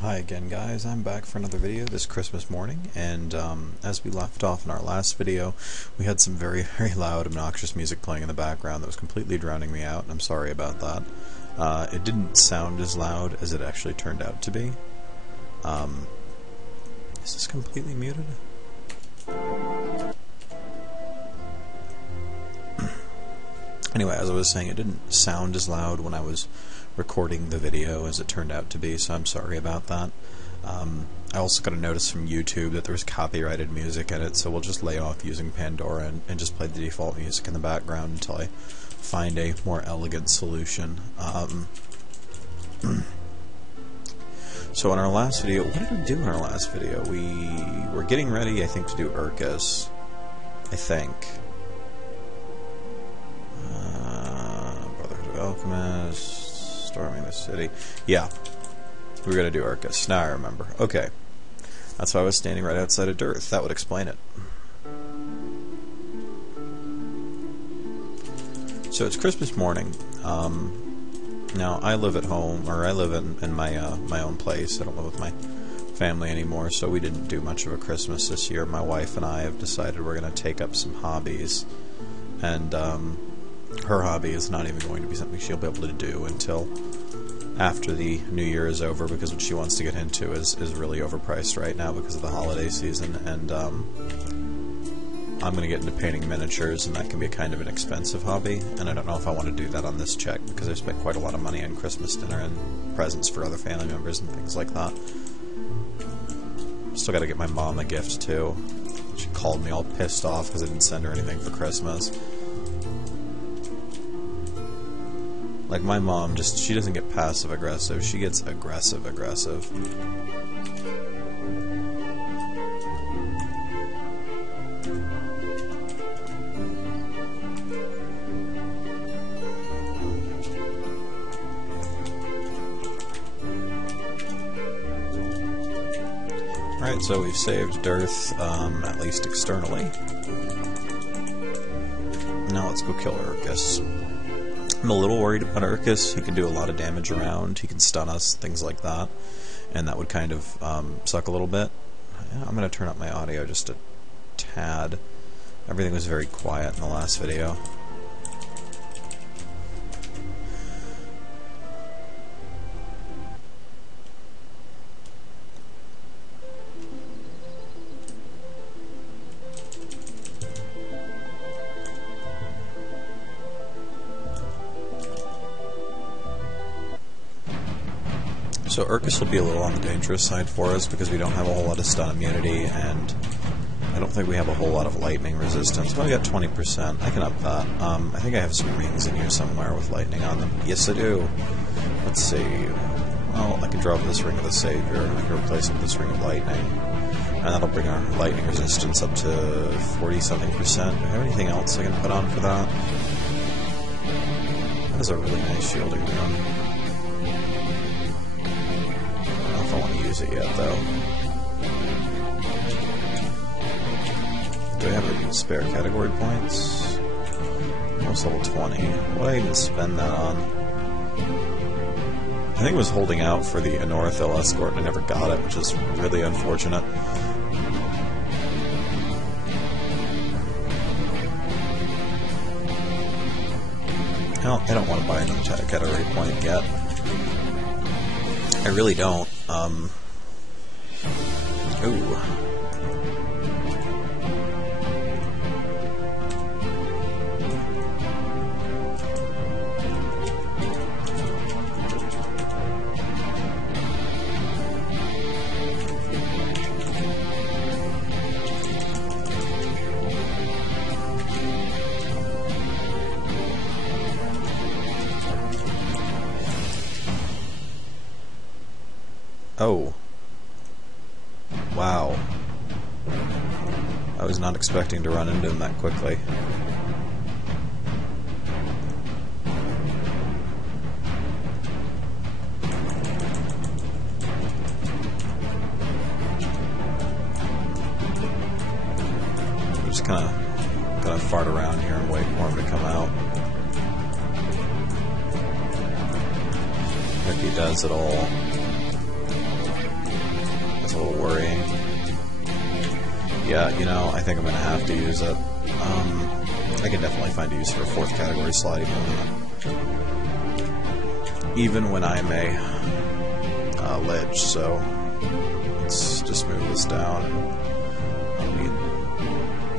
Hi again, guys. I'm back for another video this Christmas morning, and as we left off in our last video, we had some very, very loud, obnoxious music playing in the background that was completely drowning me out, and I'm sorry about that. It didn't sound as loud as it actually turned out to be. Is this completely muted? Anyway, as I was saying, it didn't sound as loud when I was recording the video as it turned out to be, so I'm sorry about that. I also got a notice from YouTube that there was copyrighted music in it, so we'll just lay off using Pandora and just play the default music in the background until I find a more elegant solution. So in our last video, what did we do in our last video? We were getting ready, I think, to do Urkus. I think. Brotherhood of Alchemists. Storming the city. Yeah. We were going to do Urkus. Now I remember. Okay. That's why I was standing right outside of Dearth. That would explain it. So it's Christmas morning. Now I live at home, or I live in my own place. I don't live with my family anymore, so we didn't do much of a Christmas this year. My wife and I have decided we're going to take up some hobbies, and her hobby is not even going to be something she'll be able to do until after the New Year is over, because what she wants to get into is really overpriced right now because of the holiday season, and I'm going to get into painting miniatures, and that can be kind of an expensive hobby, and I don't know if I want to do that on this check because I've spent quite a lot of money on Christmas dinner and presents for other family members and things like that. Still got to get my mom a gift too. She called me all pissed off because I didn't send her anything for Christmas. Like, my mom she doesn't get passive-aggressive, she gets aggressive-aggressive. Alright, so we've saved Dearth, at least externally. Now let's go kill Urkus. I'm a little worried about Urkus. He can do a lot of damage around, he can stun us, things like that, and that would kind of suck a little bit. Yeah, I'm going to turn up my audio just a tad. Everything was very quiet in the last video. So Urkus will be a little on the dangerous side for us because we don't have a whole lot of stun immunity, and I don't think we have a whole lot of lightning resistance. But I got 20%. I can up that. I think I have some rings in here somewhere with lightning on them. Yes, I do. Let's see. Well, I can drop this Ring of the Savior. I can replace it with this Ring of Lightning. And that'll bring our lightning resistance up to 40-something%. Do I have anything else I can put on for that? That is a really nice shielding rune. I don't want to use it yet, though. Do I have any spare category points? Almost level 20. What did I even spend that on? I think it was holding out for the Anorithil escort and I never got it, which is really unfortunate. Well, I don't want to buy another category point yet. I really don't. Ooh. Oh. Wow. I was not expecting to run into him that quickly. I'm just gonna fart around here and wait for him to come out. If he does at all. Yeah, you know, I think I'm going to have to use it. I can definitely find a use for a 4th category slot even when I'm a lich, so let's just move this down. I don't need...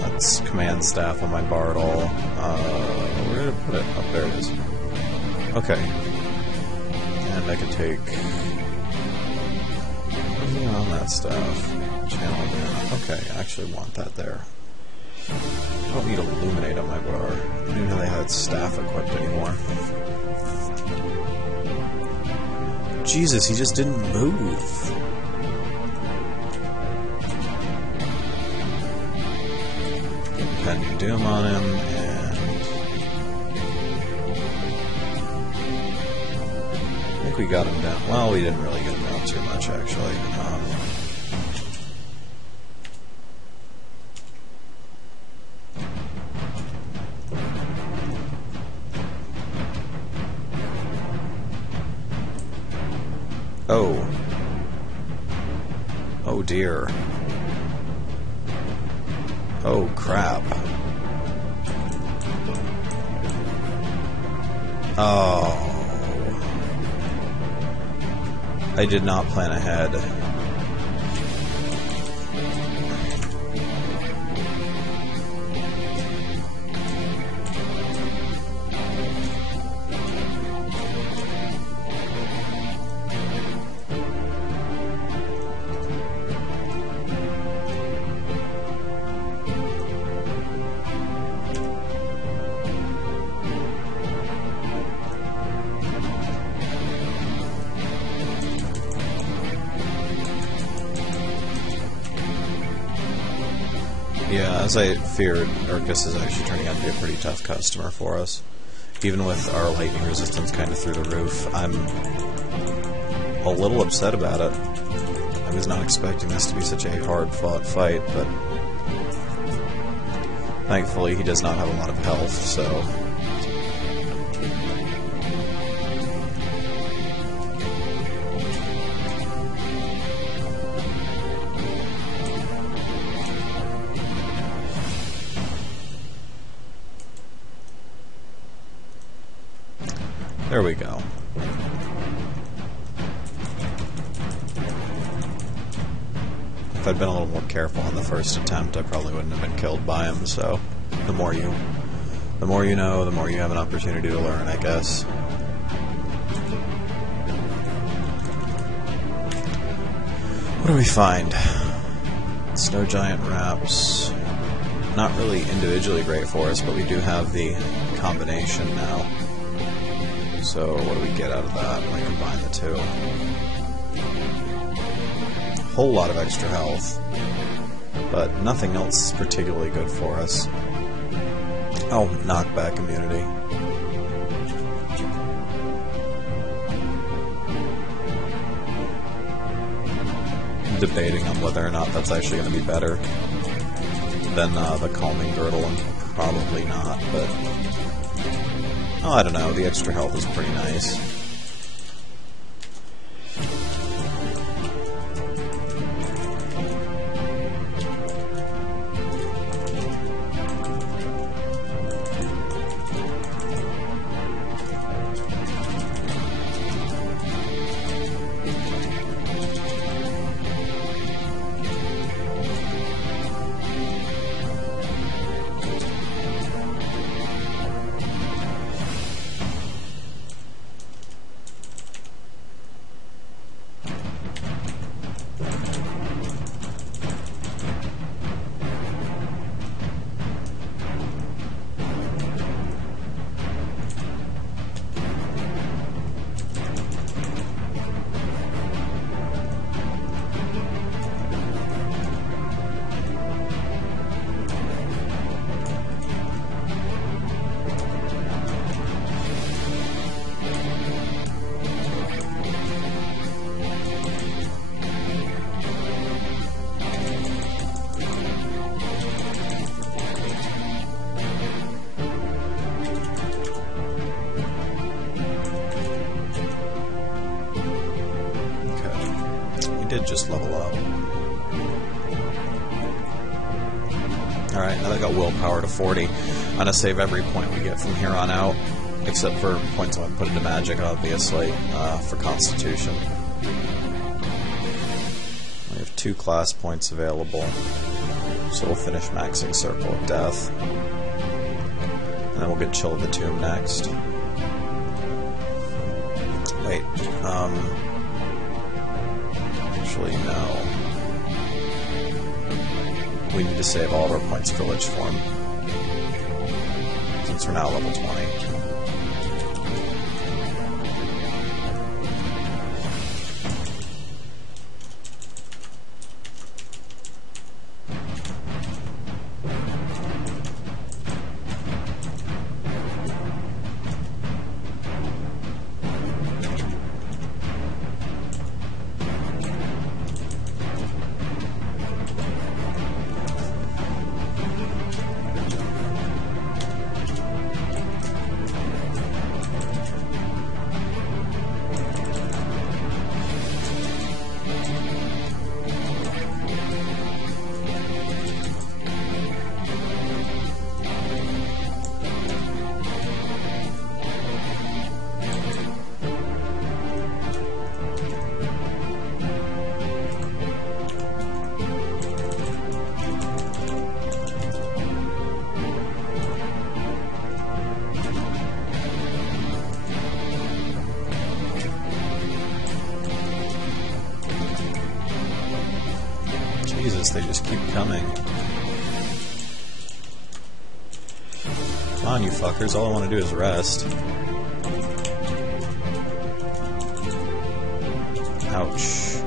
That's command staff on my bar at all. Where did I put it? Oh, there it is. Okay. And I can take... on that stuff. Channel down. Okay, I actually want that there. I don't need Illuminate on my bar. I didn't know they had staff equipped anymore. Jesus, he just didn't move. Impending Doom on him, and... I think we got him down. Well, we didn't really get him down too much, actually. Oh. Oh dear. Oh crap. Oh. I did not plan ahead. Yeah, as I feared, Urkus is actually turning out to be a pretty tough customer for us. Even with our lightning resistance kind of through the roof, I'm a little upset about it. I was not expecting this to be such a hard-fought fight, but thankfully he does not have a lot of health, so... There we go. If I'd been a little more careful on the first attempt, I probably wouldn't have been killed by him, so the more you know, the more you have an opportunity to learn, I guess. What do we find? Snow Giant Wraps. Not really individually great for us, but we do have the combination now. So what do we get out of that when I combine the two? Whole lot of extra health, but nothing else particularly good for us. Oh, knockback immunity. I'm debating on whether or not that's actually going to be better than the Calming Girdle, and probably not, but... Oh, I don't know, the extra health is pretty nice. Did just level up. Alright, now I got willpower to 40. I'm gonna save every point we get from here on out, except for points I put into magic, obviously, for constitution. We have 2 class points available, so we'll finish maxing Circle of Death. And then we'll get Chill of the Tomb next. Wait, actually, no. We need to save all of our points for Lich Form, since we're now level 20. Jesus, they just keep coming. Come on, you fuckers. All I want to do is rest. Ouch.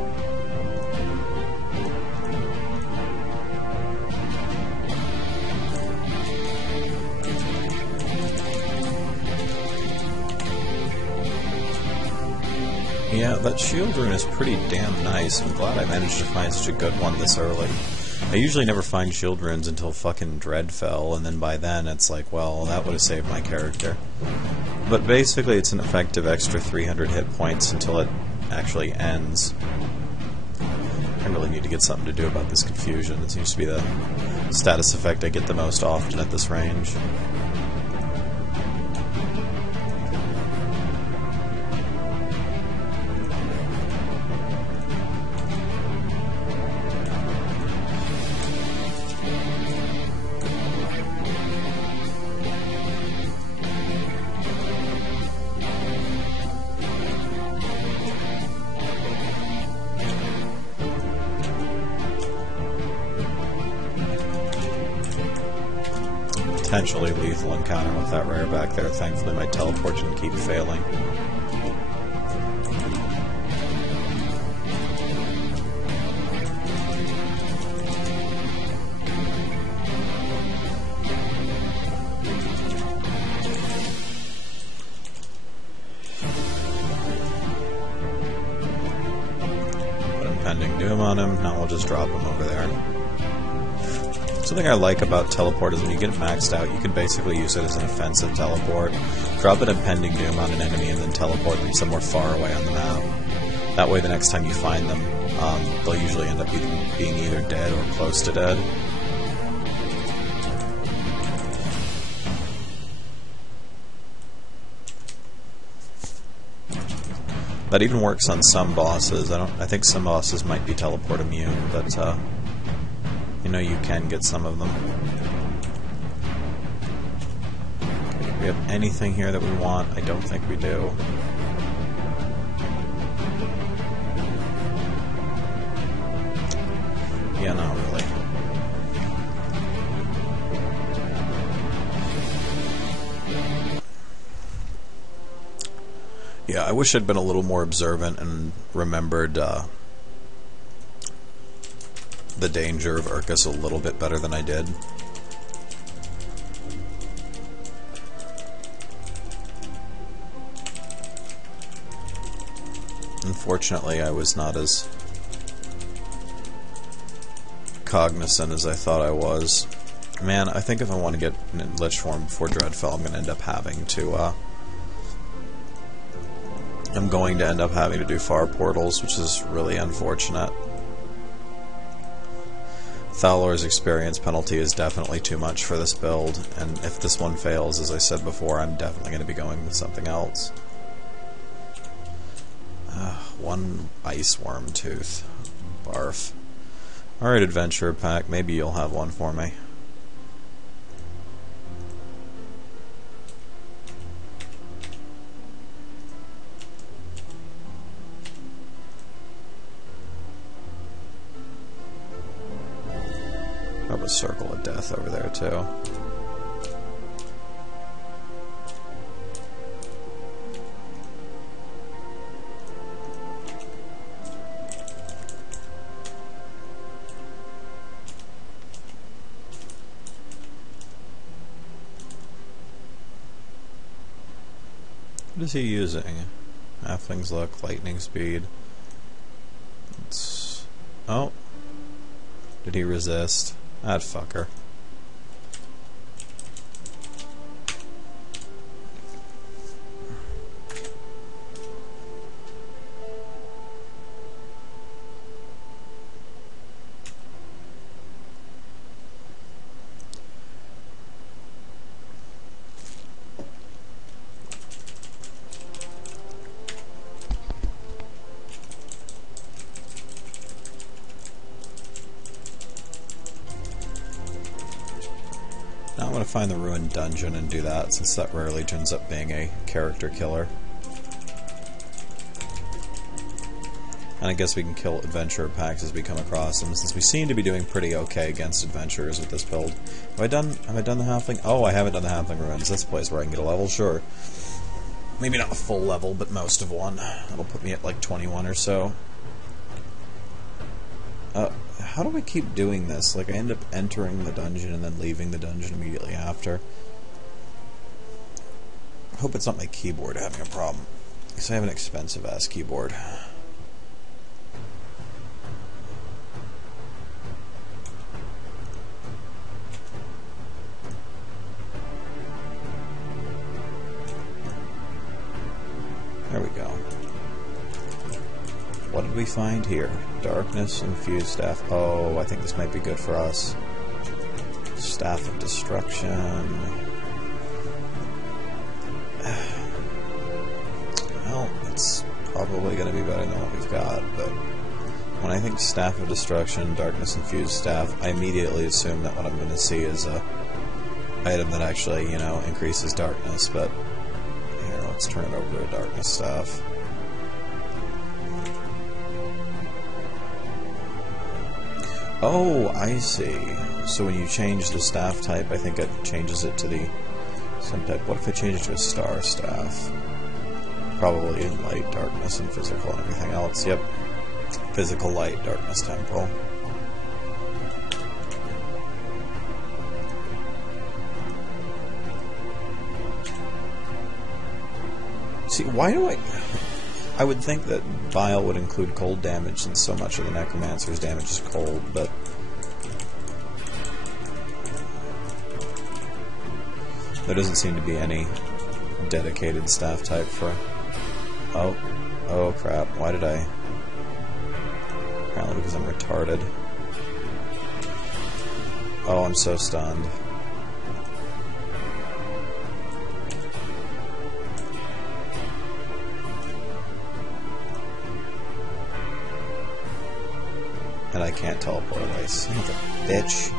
Yeah, that shield rune is pretty damn nice. I'm glad I managed to find such a good one this early. I usually never find shield runes until fucking Dreadfell, and then by then it's like, well, that would have saved my character. But basically it's an effective extra 300 hit points until it actually ends. I really need to get something to do about this confusion. It seems to be the status effect I get the most often at this range. Potentially lethal encounter with that rare back there. Thankfully my teleport didn't keep failing. Put Impending Doom on him, now we'll just drop him over there. Something I like about teleport is when you get it maxed out, you can basically use it as an offensive teleport. Drop an Impending Doom on an enemy and then teleport them somewhere far away on the map. That way the next time you find them, they'll usually end up being either dead or close to dead. That even works on some bosses. I think some bosses might be teleport immune, but you know you can get some of them. Okay, do we have anything here that we want? I don't think we do. Yeah, not really. Yeah, I wish I'd been a little more observant and remembered the danger of Urkus a little bit better than I did. Unfortunately, I was not as cognizant as I thought I was. Man, I think if I want to get in Lich form before Dreadfell, I'm going to end up having to do far portals, which is really unfortunate. Thalor's experience penalty is definitely too much for this build, and if this one fails, as I said before, I'm definitely going to be going with something else. One ice worm tooth. Barf. Alright, Adventurer Pack, maybe you'll have one for me. A circle of death over there too. What is he using? Halfling's luck, lightning speed. Oh. Did he resist? That fucker. Now I'm going to find the ruined dungeon and do that, since that rarely ends up being a character killer. And I guess we can kill adventurer packs as we come across them, since we seem to be doing pretty okay against adventurers with this build. Have I done the halfling? Oh, I haven't done the halfling ruins. That's a place where I can get a level, sure. Maybe not a full level, but most of one. That'll put me at like 21 or so. How do I keep doing this? Like, I end up entering the dungeon and then leaving the dungeon immediately after. I hope it's not my keyboard having a problem, because I have an expensive-ass keyboard. There we go. What did we find here? Darkness infused staff. Oh, I think this might be good for us. Staff of destruction. Well, it's probably going to be better than what we've got, but when I think staff of destruction, darkness infused staff, I immediately assume that what I'm going to see is a item that actually, you know, increases darkness, but here, let's turn it over to a darkness staff. Oh, I see. So when you change the staff type, I think it changes it to the some type. What if I change it to a star staff? Probably light, darkness, and physical, and everything else. Yep. Physical, light, darkness, temporal. See, why do I would think that Vile would include cold damage, since so much of the Necromancer's damage is cold, but there doesn't seem to be any dedicated staff type for... Oh crap, why did I... Apparently because I'm retarded. Oh, I'm so stunned. And I can't teleport away. Son of a bitch.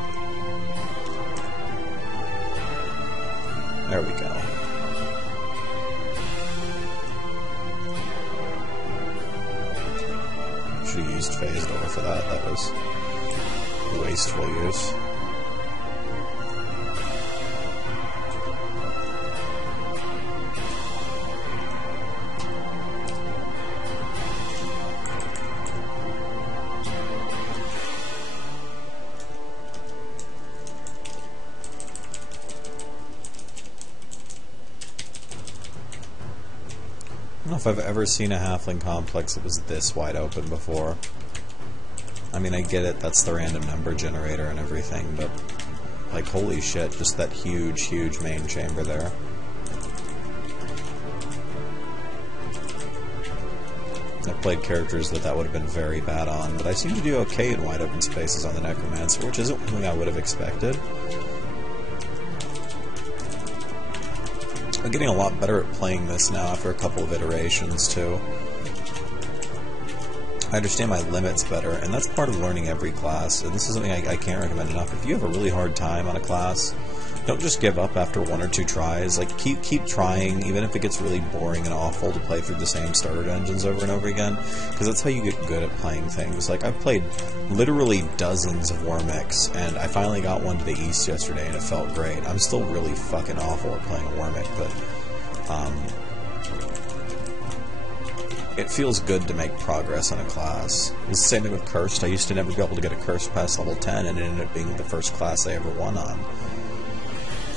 There we go. Should have used phased over for that. That was wasteful use. I don't know if I've ever seen a halfling complex that was this wide open before. I mean, I get it, that's the random number generator and everything, but like, holy shit, just that huge, huge main chamber there. I've played characters that would have been very bad on, but I seem to do okay in wide open spaces on the Necromancer, which isn't something I would have expected. I'm getting a lot better at playing this now after a couple of iterations, too. I understand my limits better, and that's part of learning every class, and this is something I can't recommend enough. If you have a really hard time on a class, don't just give up after 1 or 2 tries. Like, keep trying, even if it gets really boring and awful to play through the same starter dungeons over and over again, because that's how you get good at playing things. Like, I've played literally dozens of War Mechs, and I finally got one to the east yesterday, and it felt great. I'm still really fucking awful at playing a War Mech, but it feels good to make progress in a class. It's the same thing with Cursed. I used to never be able to get a Cursed past level 10, and it ended up being the first class I ever won on.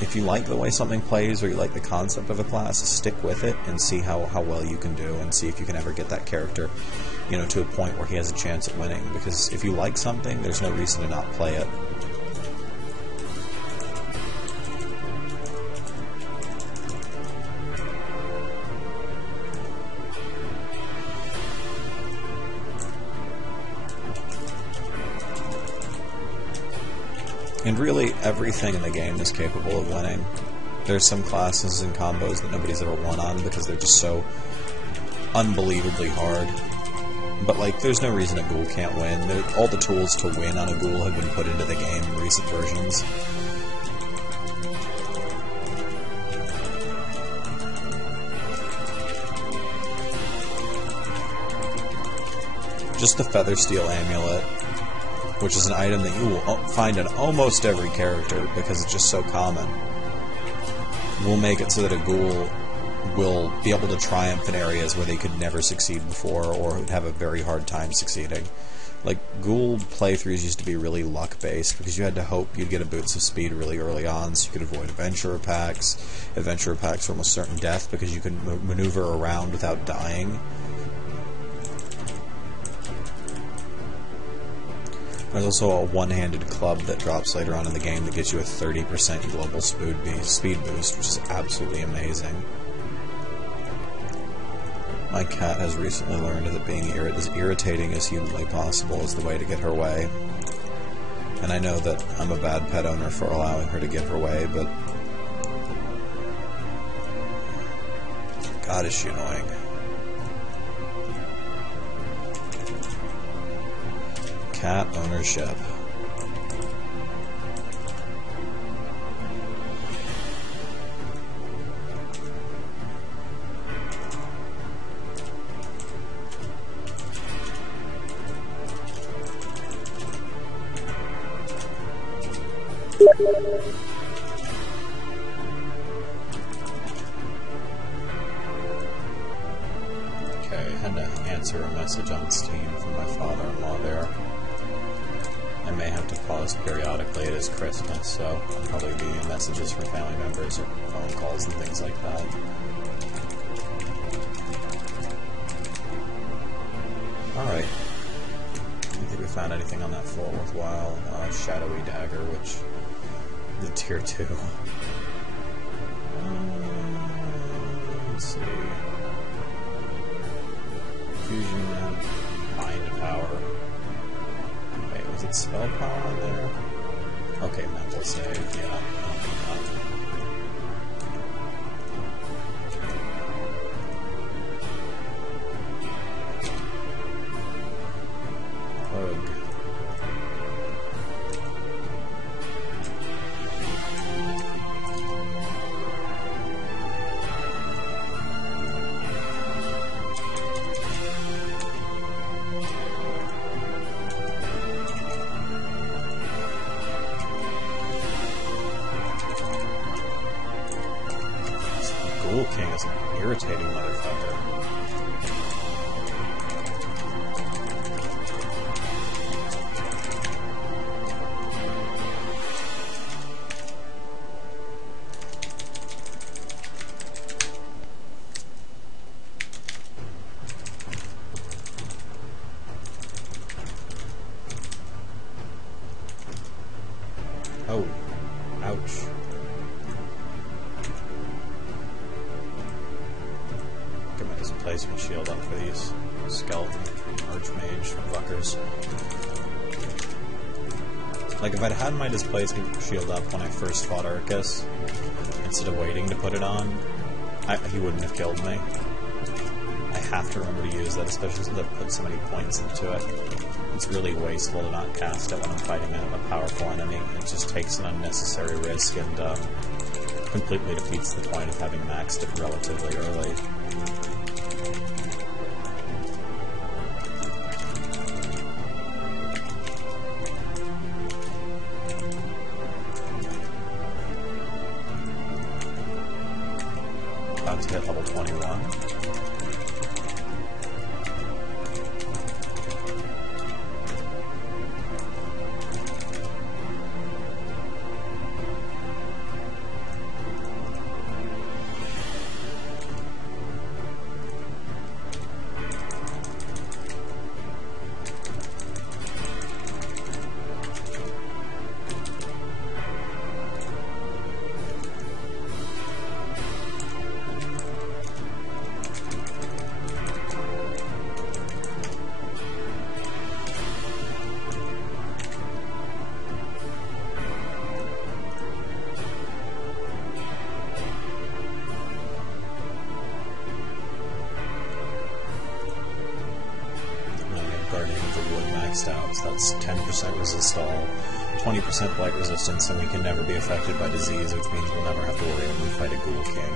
If you like the way something plays, or you like the concept of a class, stick with it and see how well you can do, and see if you can ever get that character, you know, to a point where he has a chance at winning. Because if you like something, there's no reason to not play it. And really, everything in the game is capable of winning. There's some classes and combos that nobody's ever won on because they're just so unbelievably hard. But, like, there's no reason a ghoul can't win. All the tools to win on a ghoul have been put into the game in recent versions. Just the Feathersteel Amulet, which is an item that you will find in almost every character because it's just so common, will make it so that a ghoul will be able to triumph in areas where they could never succeed before, or would have a very hard time succeeding. Like, ghoul playthroughs used to be really luck-based, because you had to hope you'd get a boots of speed really early on so you could avoid adventurer packs. Adventurer packs were almost certain death because you could maneuver around without dying. There's also a one-handed club that drops later on in the game that gives you a 30% global speed boost, which is absolutely amazing. My cat has recently learned that being as irritating as humanly possible is the way to get her way. And I know that I'm a bad pet owner for allowing her to get her way, but God, is she annoying. Cat ownership. Okay, I had to answer a message on Steam from my father-in-law there. I may have to pause periodically. It is Christmas, so I'll probably be messages from family members or phone calls and things like that. Alright. I don't think we found anything on that floor worthwhile. Shadowy Dagger, which is a tier 2. Let's see. Fusion Mind Power. Wait, was it Spell Power on there? Okay, Mental Save, yeah. Ugh. Ghoul King is an irritating motherfucker. Oh, ouch. Get my displacement shield up for these skeletons. Like, if I'd had my displacement shield up when I first fought Urkus, instead of waiting to put it on, he wouldn't have killed me. I have to remember to use that, especially since I've put so many points into it. It's really wasteful to not cast it when I'm fighting a powerful enemy. It just takes an unnecessary risk and completely defeats the point of having maxed it relatively early. About to hit level 21. Out, so that's 10% resist all, 20% blight resistance, and we can never be affected by disease, which means we'll never have to worry when we fight a Ghoul King.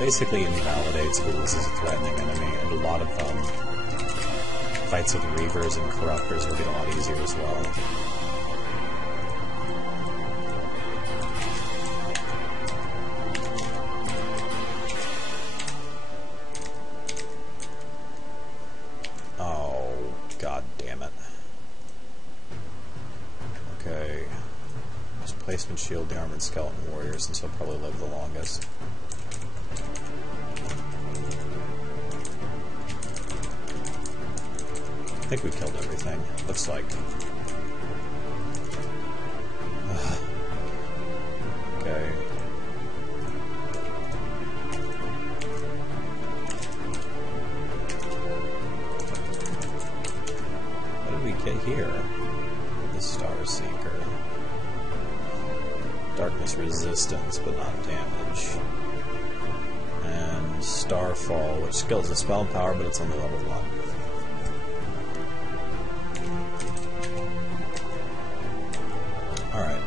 Basically invalidates ghouls as a threatening enemy, and a lot of fights with Reavers and Corruptors will get a lot easier as well. Displacement shield the armored skeleton warrior, since he'll probably live the longest. I think we killed everything. Looks like. Okay. What did we get here? The Star Seeker. Darkness resistance, but not damage. And Starfall, which skills the spell power, but it's only level 1. Alright.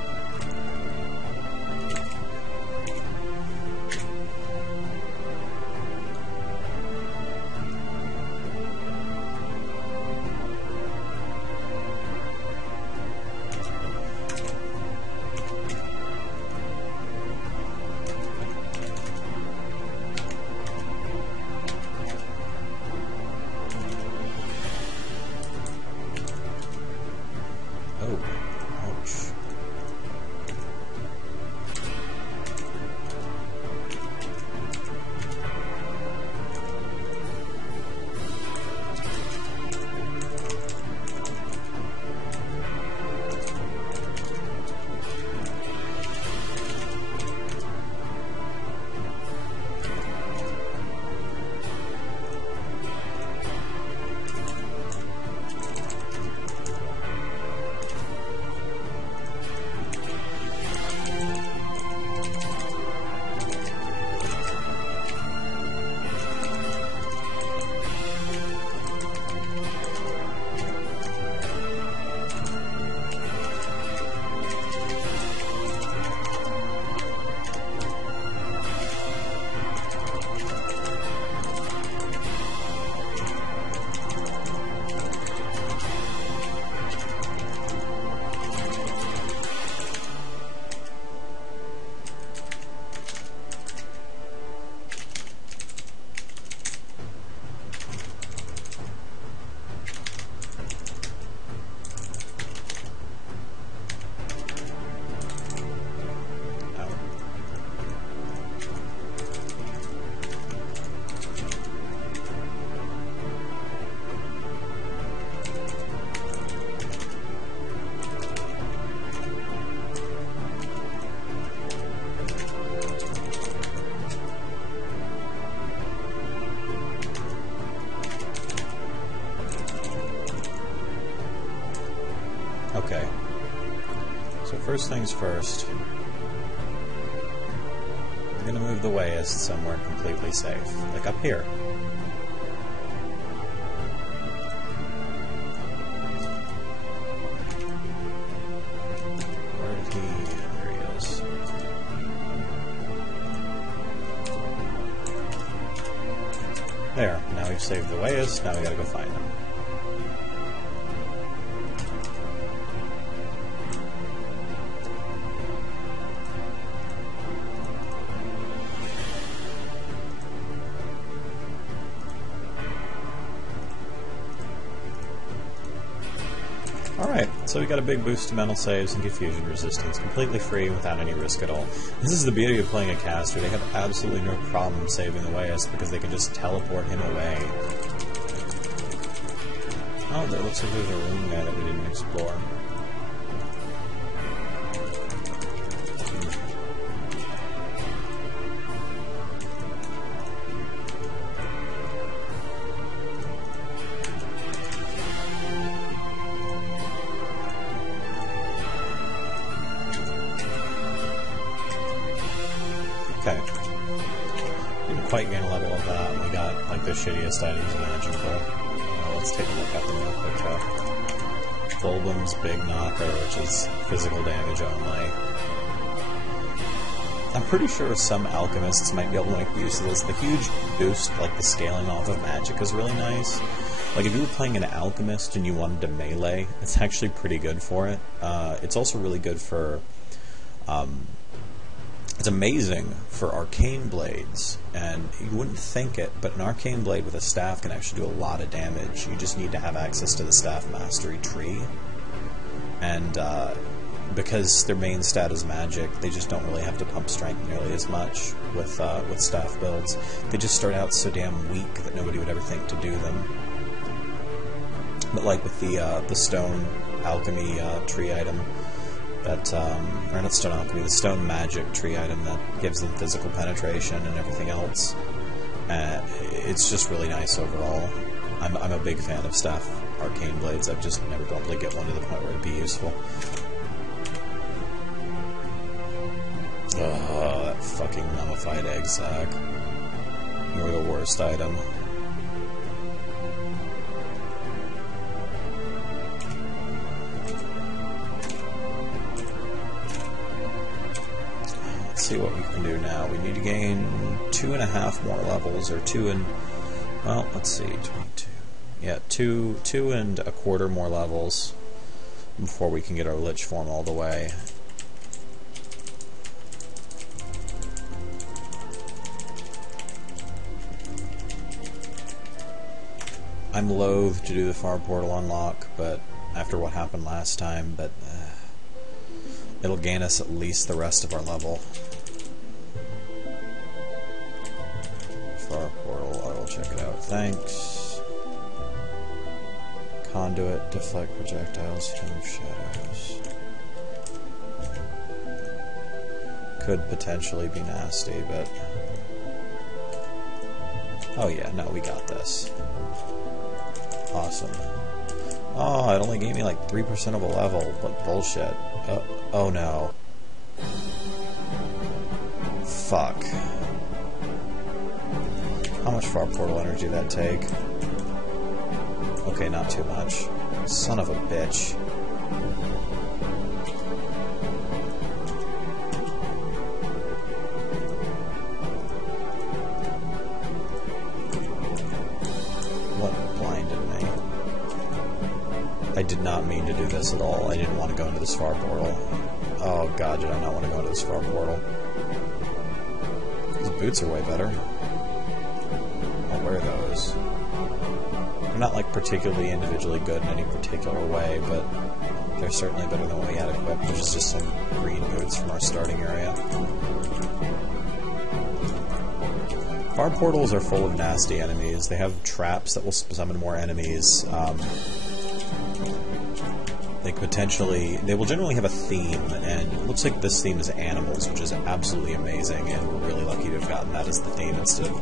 Okay. So first things first, we're going to move the Wayist somewhere completely safe. Like up here. Where did he... There he is. There. Now we've saved the Wayist, now we gotta go find him. Alright, so we got a big boost to mental saves and confusion resistance, completely free without any risk at all. This is the beauty of playing a caster. They have absolutely no problem saving the Wayist because they can just teleport him away. Oh, there looks like there's a room there that we didn't explore. Okay. Didn't quite gain a level of that. We got, like, the shittiest items imaginable. Let's take a look at them real quick. Bulbum's Big Knocker, which is physical damage only. I'm pretty sure some alchemists might be able to make use of this. The huge boost, like the scaling off of magic, is really nice. Like, if you were playing an alchemist and you wanted to melee, it's actually pretty good for it. It's also really good for... It's amazing for arcane blades, and you wouldn't think it, but an arcane blade with a staff can actually do a lot of damage. You just need to have access to the staff mastery tree, and because their main stat is magic, they just don't really have to pump strength nearly as much with staff builds. They just start out so damn weak that nobody would ever think to do them. But like with the stone alchemy tree item, that, or not stone alchemy, the stone magic tree item that gives them physical penetration and everything else. It's just really nice overall. I'm a big fan of staff arcane blades. I've just never been able to get one to the point where it'd be useful. Oh, that fucking mummified egg sack. You're the worst item. See what we can do now. We need to gain 2.5 more levels, or 2 and... well, let's see, 22. Yeah, 2.25 more levels before we can get our Lich form all the way. I'm loath to do the Far Portal unlock, but after what happened last time, but it'll gain us at least the rest of our level. Far Portal, I will check it out. Thanks. Conduit, deflect projectiles, remove shadows. Could potentially be nasty, but... oh yeah, no, we got this. Awesome. Oh, it only gave me like 3% of a level, but bullshit. Oh no. Fuck. How much Far Portal energy did that take? Okay, not too much. Son of a bitch. What blinded me? I did not mean to do this at all. I didn't want to go into this Far Portal. Oh god, did I not want to go into this Far Portal. These boots are way better. I'll wear those. They're not like particularly individually good in any particular way, but they're certainly better than what we had equipped, which is just some green boots from our starting area. Far portals are full of nasty enemies. They have traps that will summon more enemies. They will generally have a theme, and it looks like this theme is animals, which is absolutely amazing, and we're really lucky to have gotten that as the theme instead of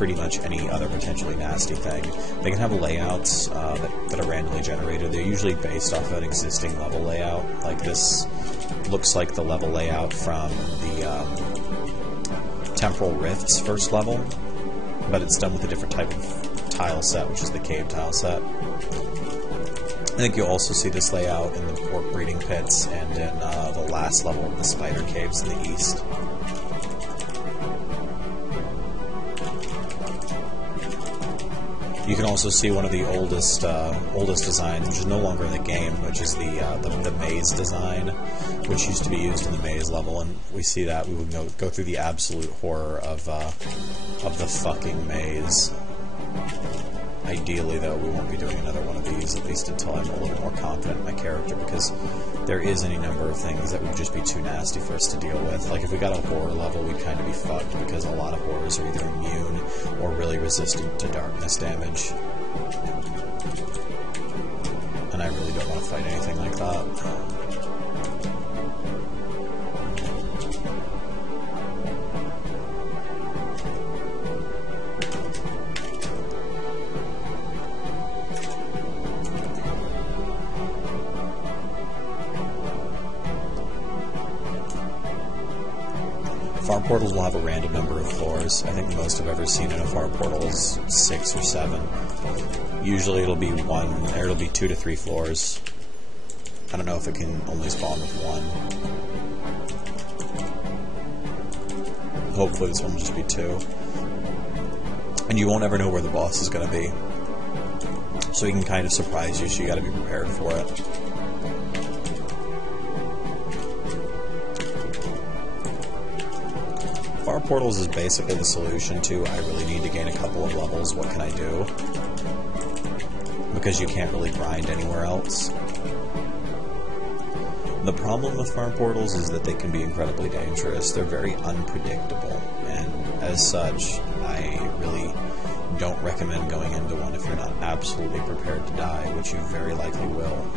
pretty much any other potentially nasty thing. They can have layouts that are randomly generated. They're usually based off of an existing level layout. Like this looks like the level layout from the Temporal Rift's first level, but it's done with a different type of tile set, which is the cave tile set. I think you'll also see this layout in the orc breeding pits and in the last level of the spider caves in the east. You can also see one of the oldest designs, which is no longer in the game, which is the maze design, which used to be used in the maze level, and we see that we would go through the absolute horror of the fucking maze. Ideally, though, we won't be doing another one of these, at least until I'm a little more confident in my character, because there is any number of things that would just be too nasty for us to deal with. Like, if we got a horror level, we'd kind of be fucked, because a lot of horrors are either immune or really resistant to darkness damage. And I really don't want to fight anything like that. Farm portals will have a random number of floors. I think the most I've ever seen in a farm portal is 6 or 7. Usually it'll be 2 to 3 floors. I don't know if it can only spawn with 1. Hopefully this one will just be 2. And you won't ever know where the boss is going to be. So he can kind of surprise you, so you gotta be prepared for it. Farm portals is basically the solution to, I really need to gain a couple of levels, what can I do? Because you can't really grind anywhere else. The problem with farm portals is that they can be incredibly dangerous. They're very unpredictable, and as such, I really don't recommend going into one if you're not absolutely prepared to die, which you very likely will.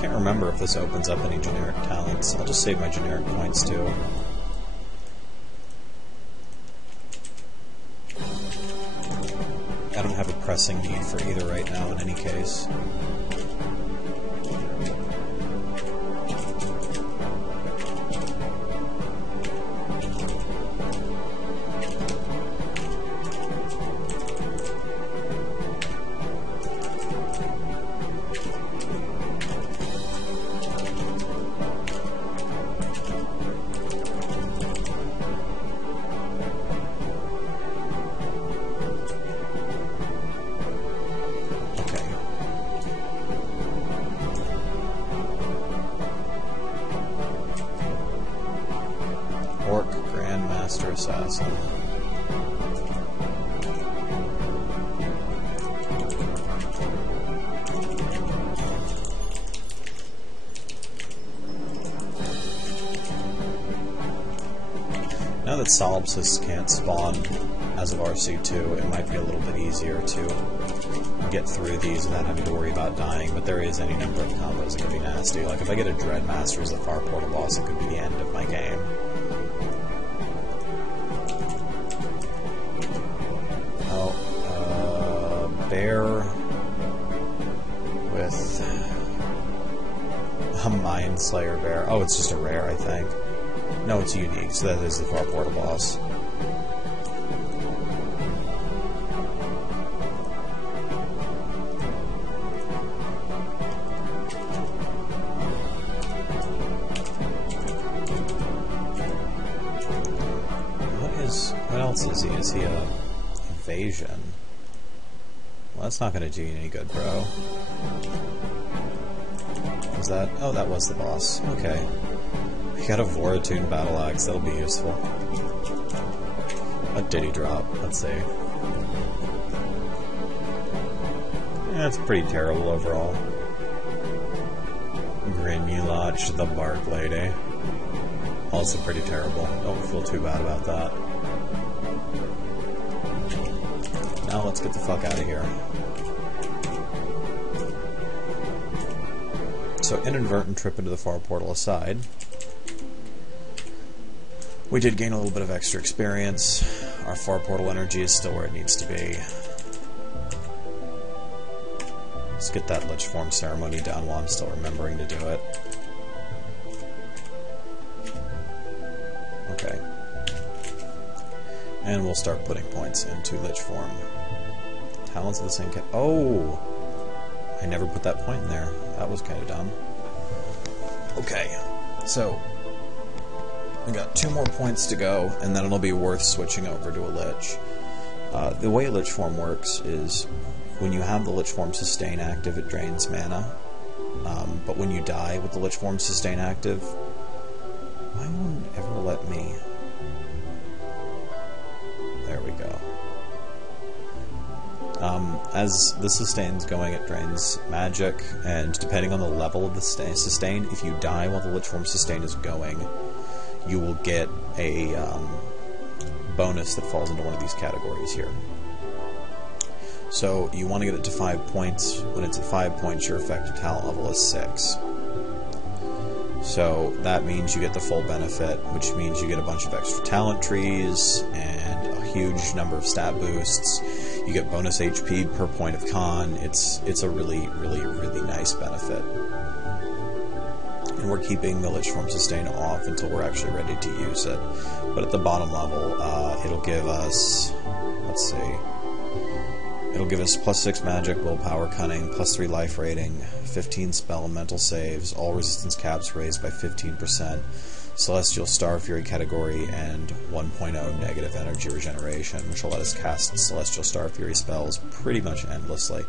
Can't remember if this opens up any generic talents. I'll just save my generic points too. I don't have a pressing need for either right now in any case. Assassin. Now that solipsists can't spawn as of RC2, it might be a little bit easier to get through these without having to worry about dying, but there is any number of combos that could be nasty. Like if I get a Dreadmaster as the far portal boss, it could be the end of my game. Bear with a Mind Slayer bear. Oh, it's just a rare, I think. No, it's unique, so that is the far portal boss. What else is he? Is he a evasion? Well, that's not going to do you any good, bro. Was that? Oh, that was the boss. Okay. We got a Voratune Battle Axe. That'll be useful. What did he drop? Let's see. Yeah, it's pretty terrible overall. Greenlight, the Bark Lady. Also pretty terrible. Don't feel too bad about that. Now let's get the fuck out of here. So, inadvertent trip into the far portal aside, We did gain a little bit of extra experience. Our 4 portal energy is still where it needs to be. Let's get that Lich Form ceremony done while I'm still remembering to do it. Okay. And we'll start putting points into Lich Form. Talents of the same cat. Oh! I never put that point in there. That was kind of dumb. Okay. So, we got 2 more points to go, and then it'll be worth switching over to a Lich. The way Lich Form works is, when you have the Lich Form Sustain active, it drains mana. But when you die with the Lich Form Sustain active, why won't it ever let me? There we go. As the sustain's going, it drains magic, and depending on the level of the sustain, if you die while the Lich Form Sustain is going, you will get a bonus that falls into one of these categories here. So you want to get it to 5 points. When it's at 5 points, your effective talent level is 6. So that means you get the full benefit, which means you get a bunch of extra talent trees and a huge number of stat boosts. You get bonus HP per point of con. It's a really, really, really nice benefit. And we're keeping the Lich Form Sustain off until we're actually ready to use it. But at the bottom level, it'll give us, let's see, it'll give us +6 magic, willpower, cunning, +3 life rating, 15 spell and mental saves, all resistance caps raised by 15%, Celestial Star Fury category, and 1.0 negative energy regeneration, which will let us cast Celestial Star Fury spells pretty much endlessly.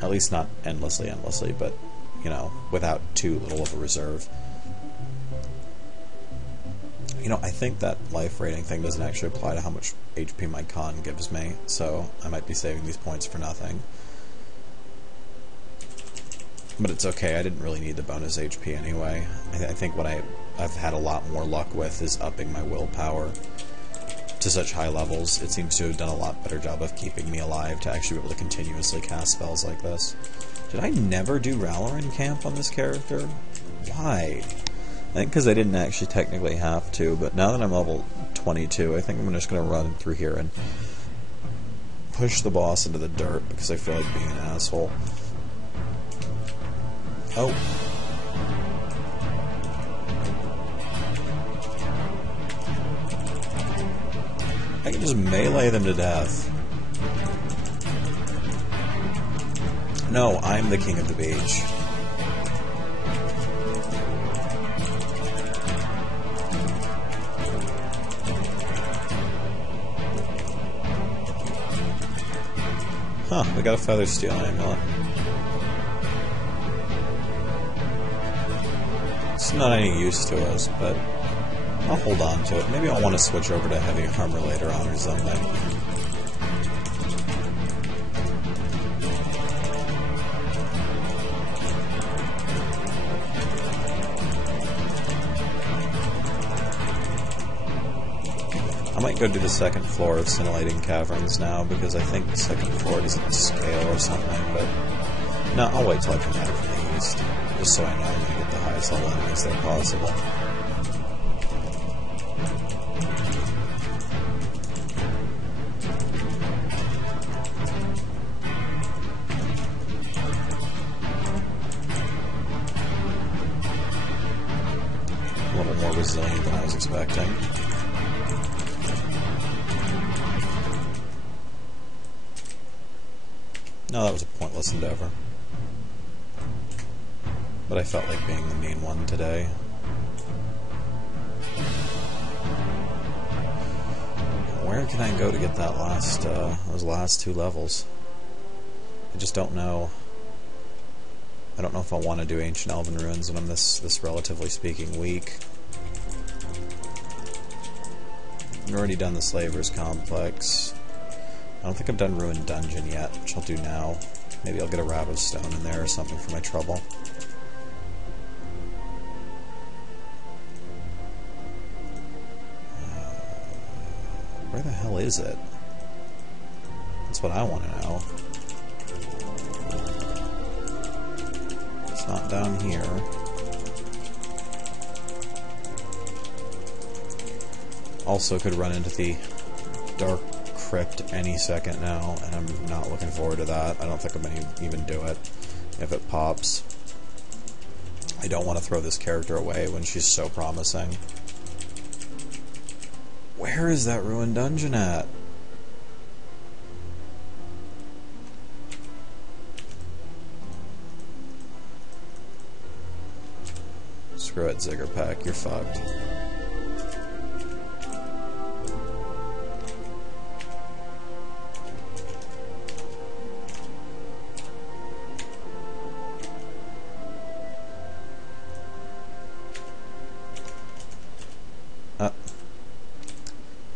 At least not endlessly, but, you know, without too little of a reserve. You know, I think that life rating thing doesn't actually apply to how much HP my con gives me, so I might be saving these points for nothing. But it's okay, I didn't really need the bonus HP anyway. I think what I've had a lot more luck with is upping my willpower to such high levels. It seems to have done a lot better job of keeping me alive to actually be able to continuously cast spells like this. Did I never do Raloran Camp on this character? Why? I think because I didn't actually technically have to, but now that I'm level 22, I think I'm just going to run through here and push the boss into the dirt because I feel like being an asshole. Oh. I can just melee them to death. No, I'm the king of the beach. Huh, we got a Feather Steel amulet. It's not any use to us, but I'll hold on to it. Maybe I'll want to switch over to heavy armor later on or something. I might go to the second floor of Scintillating Caverns now, because I think the second floor doesn't scale or something, but no, I'll wait till I come back from the east, just so I know I'm going to get the highest level enemies there possible. A little more resilient than I was expecting. No, that was a pointless endeavor. But I felt like being the mean one today. Where can I go to get that those last 2 levels? I just don't know. I don't know if I want to do Ancient Elven Ruins when I'm this relatively speaking weak. I've already done the Slaver's Complex. I don't think I've done Ruined Dungeon yet, which I'll do now. Maybe I'll get a Rab of Stone in there or something for my trouble. Where the hell is it? That's what I want to know. It's not down here. Also could run into the Dark Crypt any second now, and I'm not looking forward to that. I don't think I'm going to even do it if it pops. I don't want to throw this character away when she's so promising. Where is that ruined dungeon at? Screw it, Ziggerpack, you're fucked.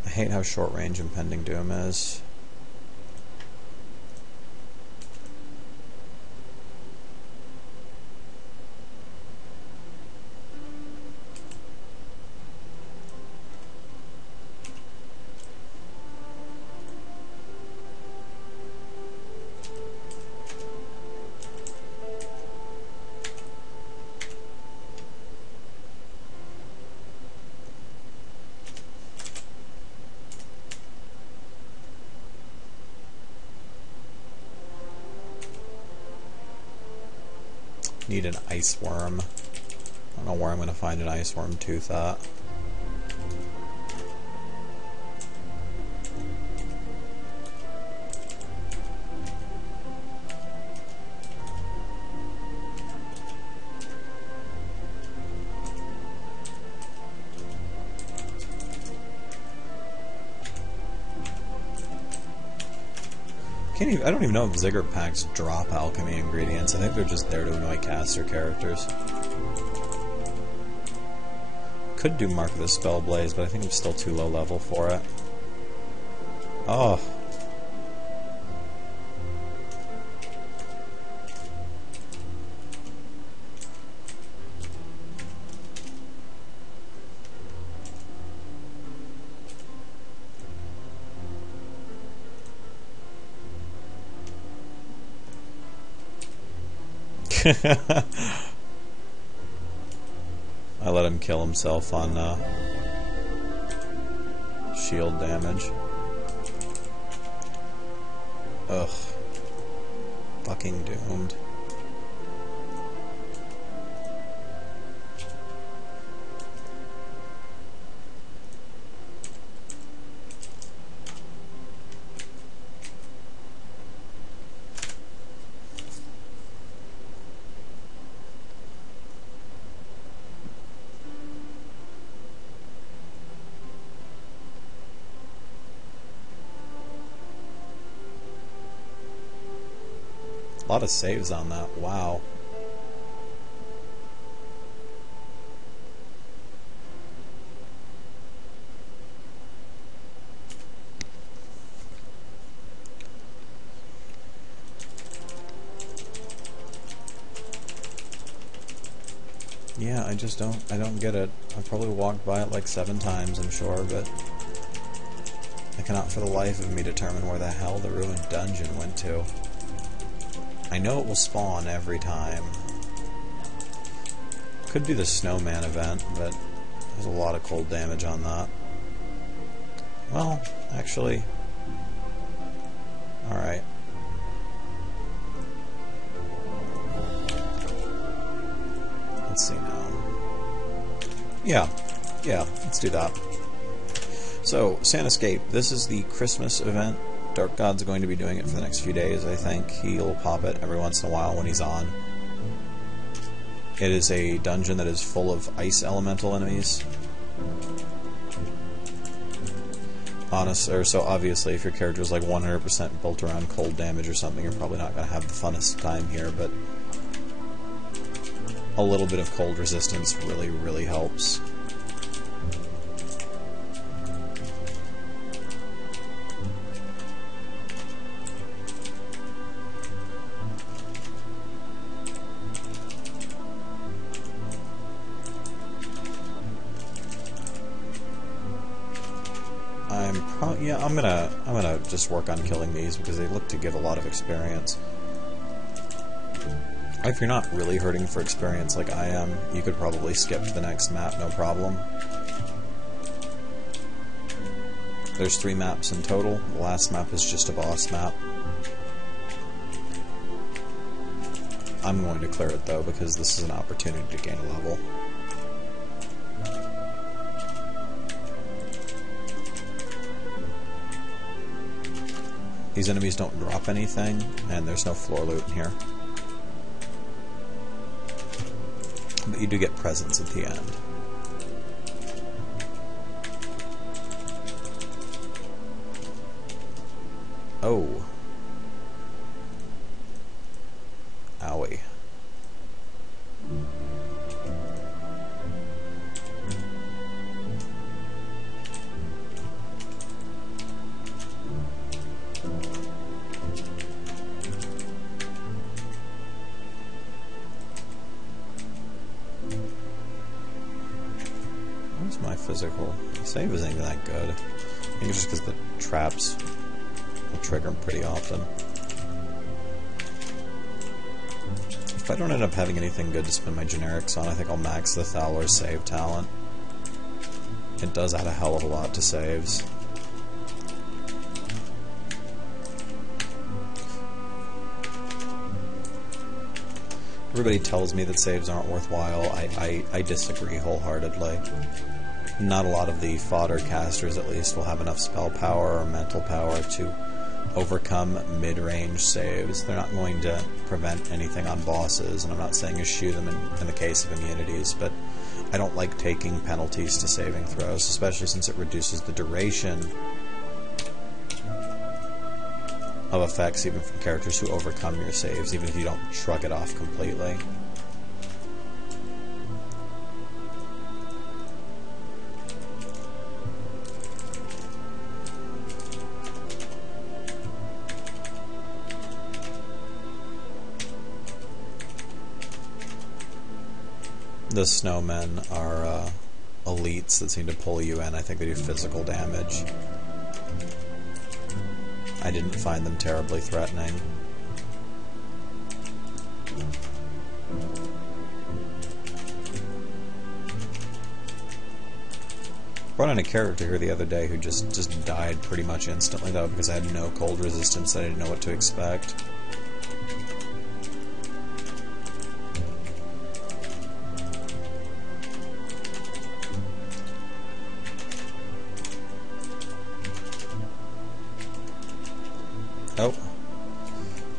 I hate how short range Impending Doom is. Need an ice worm. I don't know where I'm going to find an ice worm tooth at. I don't even know if Ziggurat packs drop alchemy ingredients. I think they're just there to annoy caster characters. Could do Mark of the Spellblaze, but I think I'm still too low level for it. Oh. I let him kill himself on shield damage. Ugh. Fucking doomed. A lot of saves on that, wow. Yeah, I don't get it. I've probably walked by it like 7 times, I'm sure, but I cannot for the life of me determine where the hell the ruined dungeon went to. I know it will spawn every time. Could be the snowman event, but there's a lot of cold damage on that. Well, actually... Alright. Let's see now. Yeah, let's do that. So, Santascape, this is the Christmas event. darkgod's going to be doing it for the next few days, I think. He'll pop it every once in a while when he's on. It is a dungeon that is full of ice elemental enemies. So obviously, if your character is like 100% built around cold damage or something, you're probably not going to have the funnest time here, but a little bit of cold resistance really, really helps. Yeah, I'm gonna just work on killing these because they look to give a lot of experience. If you're not really hurting for experience like I am, you could probably skip to the next map, no problem. There's 3 maps in total. The last map is just a boss map. I'm going to clear it though because this is an opportunity to gain a level. These enemies don't drop anything, and there's no floor loot in here. But you do get presents at the end. Oh. Owie. Where's my physical? The save isn't even that good. I think it's just because the traps will trigger them pretty often. If I don't end up having anything good to spend my generics on, I think I'll max the Thaler's save talent. It does add a hell of a lot to saves. Everybody tells me that saves aren't worthwhile. I disagree wholeheartedly. Not a lot of the fodder casters, at least, will have enough spell power or mental power to overcome mid-range saves. They're not going to prevent anything on bosses, and I'm not saying eschew them in the case of immunities, but I don't like taking penalties to saving throws, especially since it reduces the duration of effects even from characters who overcome your saves, even if you don't shrug it off completely. The snowmen are elites that seem to pull you in. I think they do physical damage. I didn't find them terribly threatening. Brought in a character here the other day who just died pretty much instantly though because I had no cold resistance. I didn't know what to expect. Oh.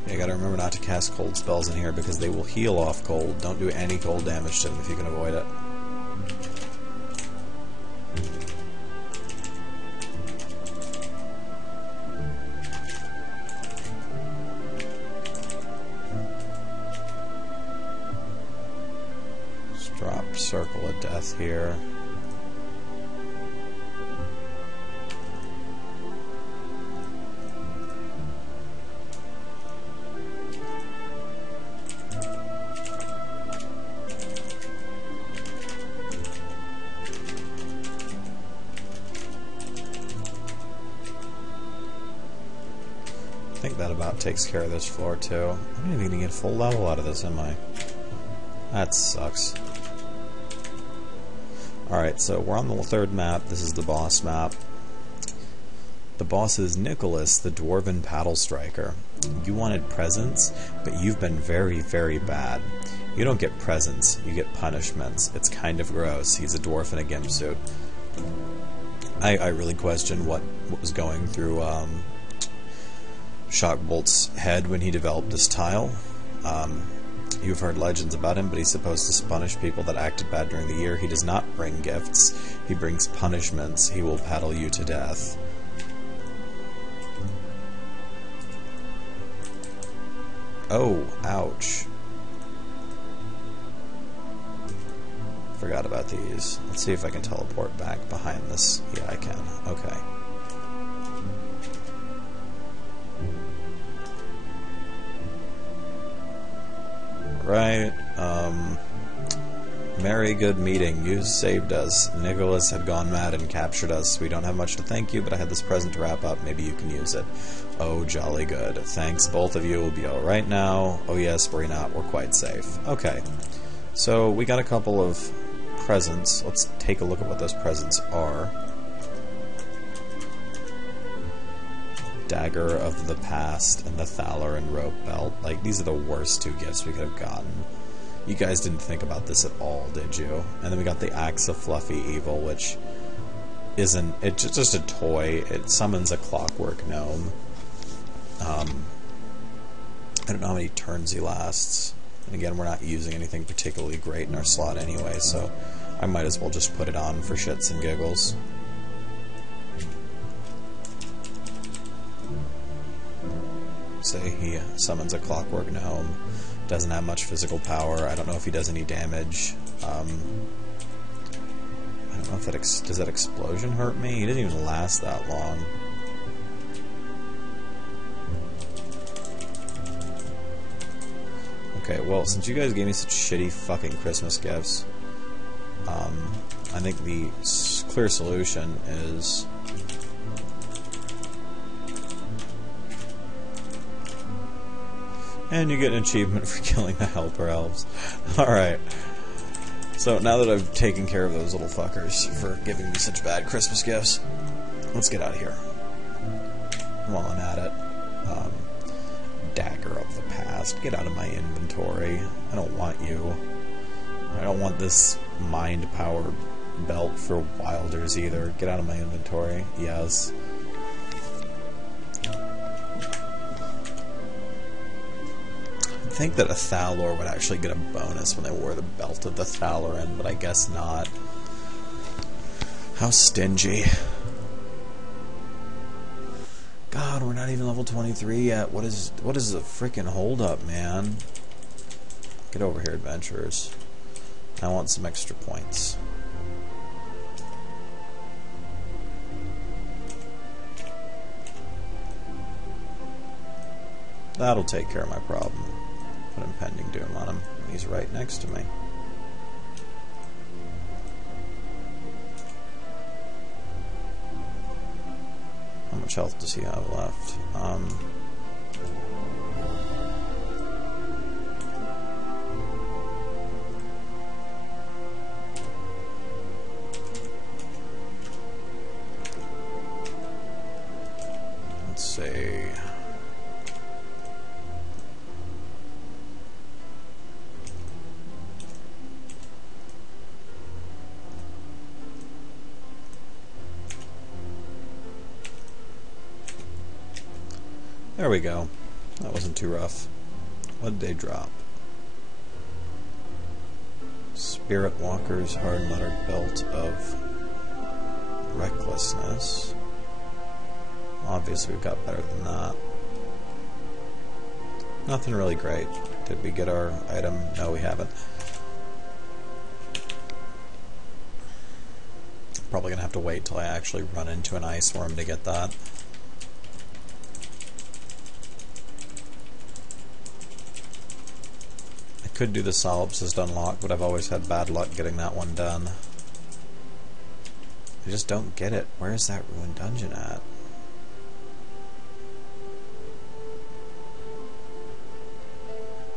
Yeah, you gotta remember not to cast cold spells in here because they will heal off cold. Don't do any cold damage to them if you can avoid it. Just drop Circle of Death here. I think that about takes care of this floor too. I'm not even gonna get full level out of this, am I? That sucks. Alright, so we're on the 3rd map. This is the boss map. The boss is Nicholas, the Dwarven Paddle Striker. You wanted presents, but you've been very, very bad. You don't get presents, you get punishments. It's kind of gross. He's a dwarf in a gimp suit. I really question what was going through Shockbolt's head when he developed this tile. You've heard legends about him, but he's supposed to punish people that acted bad during the year. He does not bring gifts. He brings punishments. He will paddle you to death. Oh, ouch. Forgot about these. Let's see if I can teleport back behind this. Yeah, I can. Okay. Right, merry good meeting. You saved us. Nicholas had gone mad and captured us. We don't have much to thank you, but I had this present to wrap up. Maybe you can use it. Oh, jolly good. Thanks, both of you. We'll be alright now. Oh yes, worry not. We're quite safe. Okay, so we got a couple of presents. Let's take a look at what those presents are. Dagger of the Past and the Thaler and Rope Belt. Like, these are the worst 2 gifts we could have gotten. You guys didn't think about this at all, did you? And then we got the Axe of Fluffy Evil, which isn't... It's just a toy. It summons a clockwork gnome. I don't know how many turns he lasts. And again, we're not using anything particularly great in our slot anyway, so I might as well just put it on for shits and giggles. Say he summons a clockwork gnome. Doesn't have much physical power. I don't know if he does any damage. I don't know if that does that explosion hurt me? He didn't even last that long. Okay, well, since you guys gave me such shitty fucking Christmas gifts, I think the clear solution is... And you get an achievement for killing the Helper Elves. Alright. So, now that I've taken care of those little fuckers for giving me such bad Christmas gifts, let's get out of here. While I'm at it. Dagger of the Past. Get out of my inventory. I don't want you. I don't want this mind power belt for Wilders either. Get out of my inventory. Yes. I think that a Thalor would actually get a bonus when they wore the belt of the Thaloran, but I guess not. How stingy. God, we're not even level 23 yet. What is the freaking holdup, man? Get over here, adventurers. I want some extra points. That'll take care of my problem. Put impending doom on him. He's right next to me. How much health does he have left? Let's see. There we go. That wasn't too rough. What did they drop? Spirit Walker's Hard Lettered Belt of Recklessness. Obviously we've got better than that. Nothing really great. Did we get our item? No, we haven't. Probably gonna have to wait till I actually run into an ice worm to get that. Could do the solipsist unlock, but I've always had bad luck getting that one done. I just don't get it. Where is that ruined dungeon at?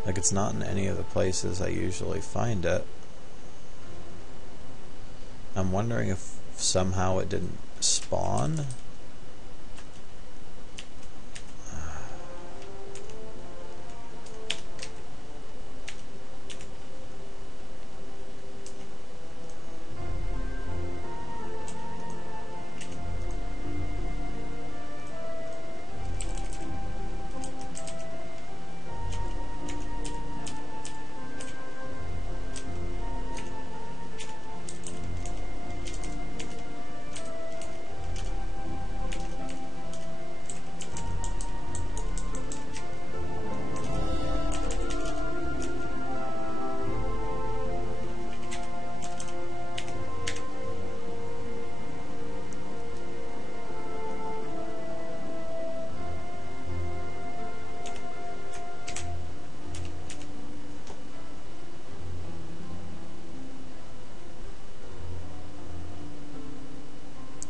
Like, it's not in any of the places I usually find it. I'm wondering if somehow it didn't spawn.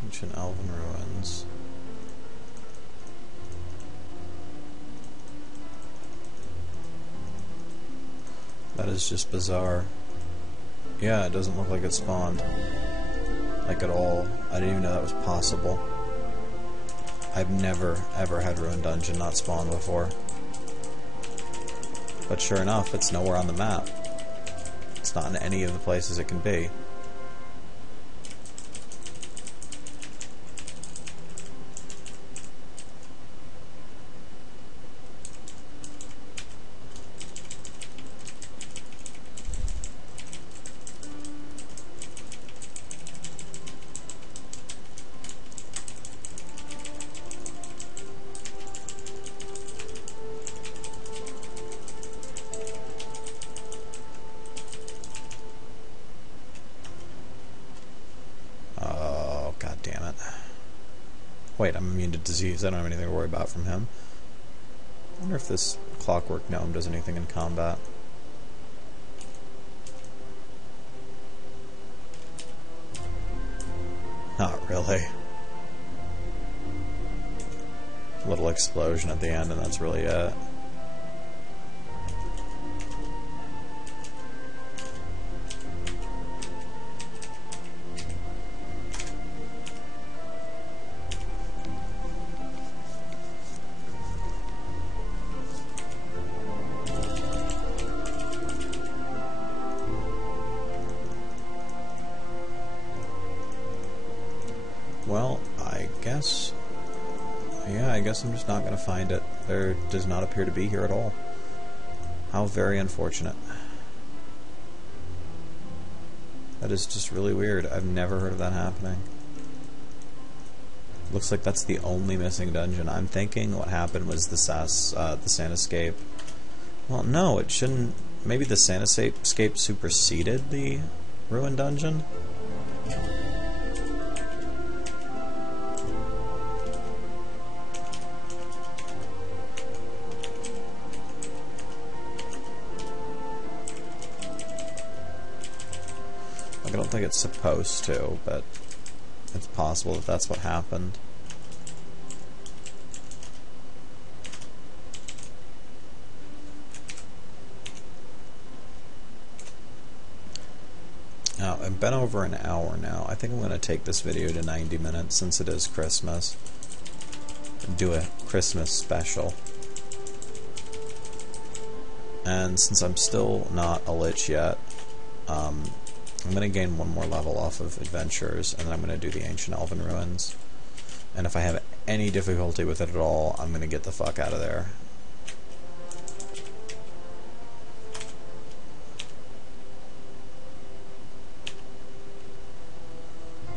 Ancient Elven Ruins. That is just bizarre. Yeah, it doesn't look like it spawned. Like at all. I didn't even know that was possible. I've never, ever had Ruined Dungeon not spawn before. But sure enough, it's nowhere on the map. It's not in any of the places it can be. Wait, I'm immune to disease. I don't have anything to worry about from him. I wonder if this clockwork gnome does anything in combat. Not really. A little explosion at the end, and that's really it. Well, I guess I'm just not going to find it. There does not appear to be here at all. How very unfortunate. That is just really weird. I've never heard of that happening. Looks like that's the only missing dungeon. I'm thinking what happened was the Santascape. Well, no, it shouldn't. Maybe the Santascape superseded the Ruined Dungeon? I don't think it's supposed to, but it's possible that that's what happened. Now, I've been over an hour now. I think I'm going to take this video to 90 minutes since it is Christmas. Do a Christmas special. And since I'm still not a lich yet, I'm going to gain one more level off of adventures, and then I'm going to do the Ancient Elven Ruins. And if I have any difficulty with it at all, I'm going to get the fuck out of there.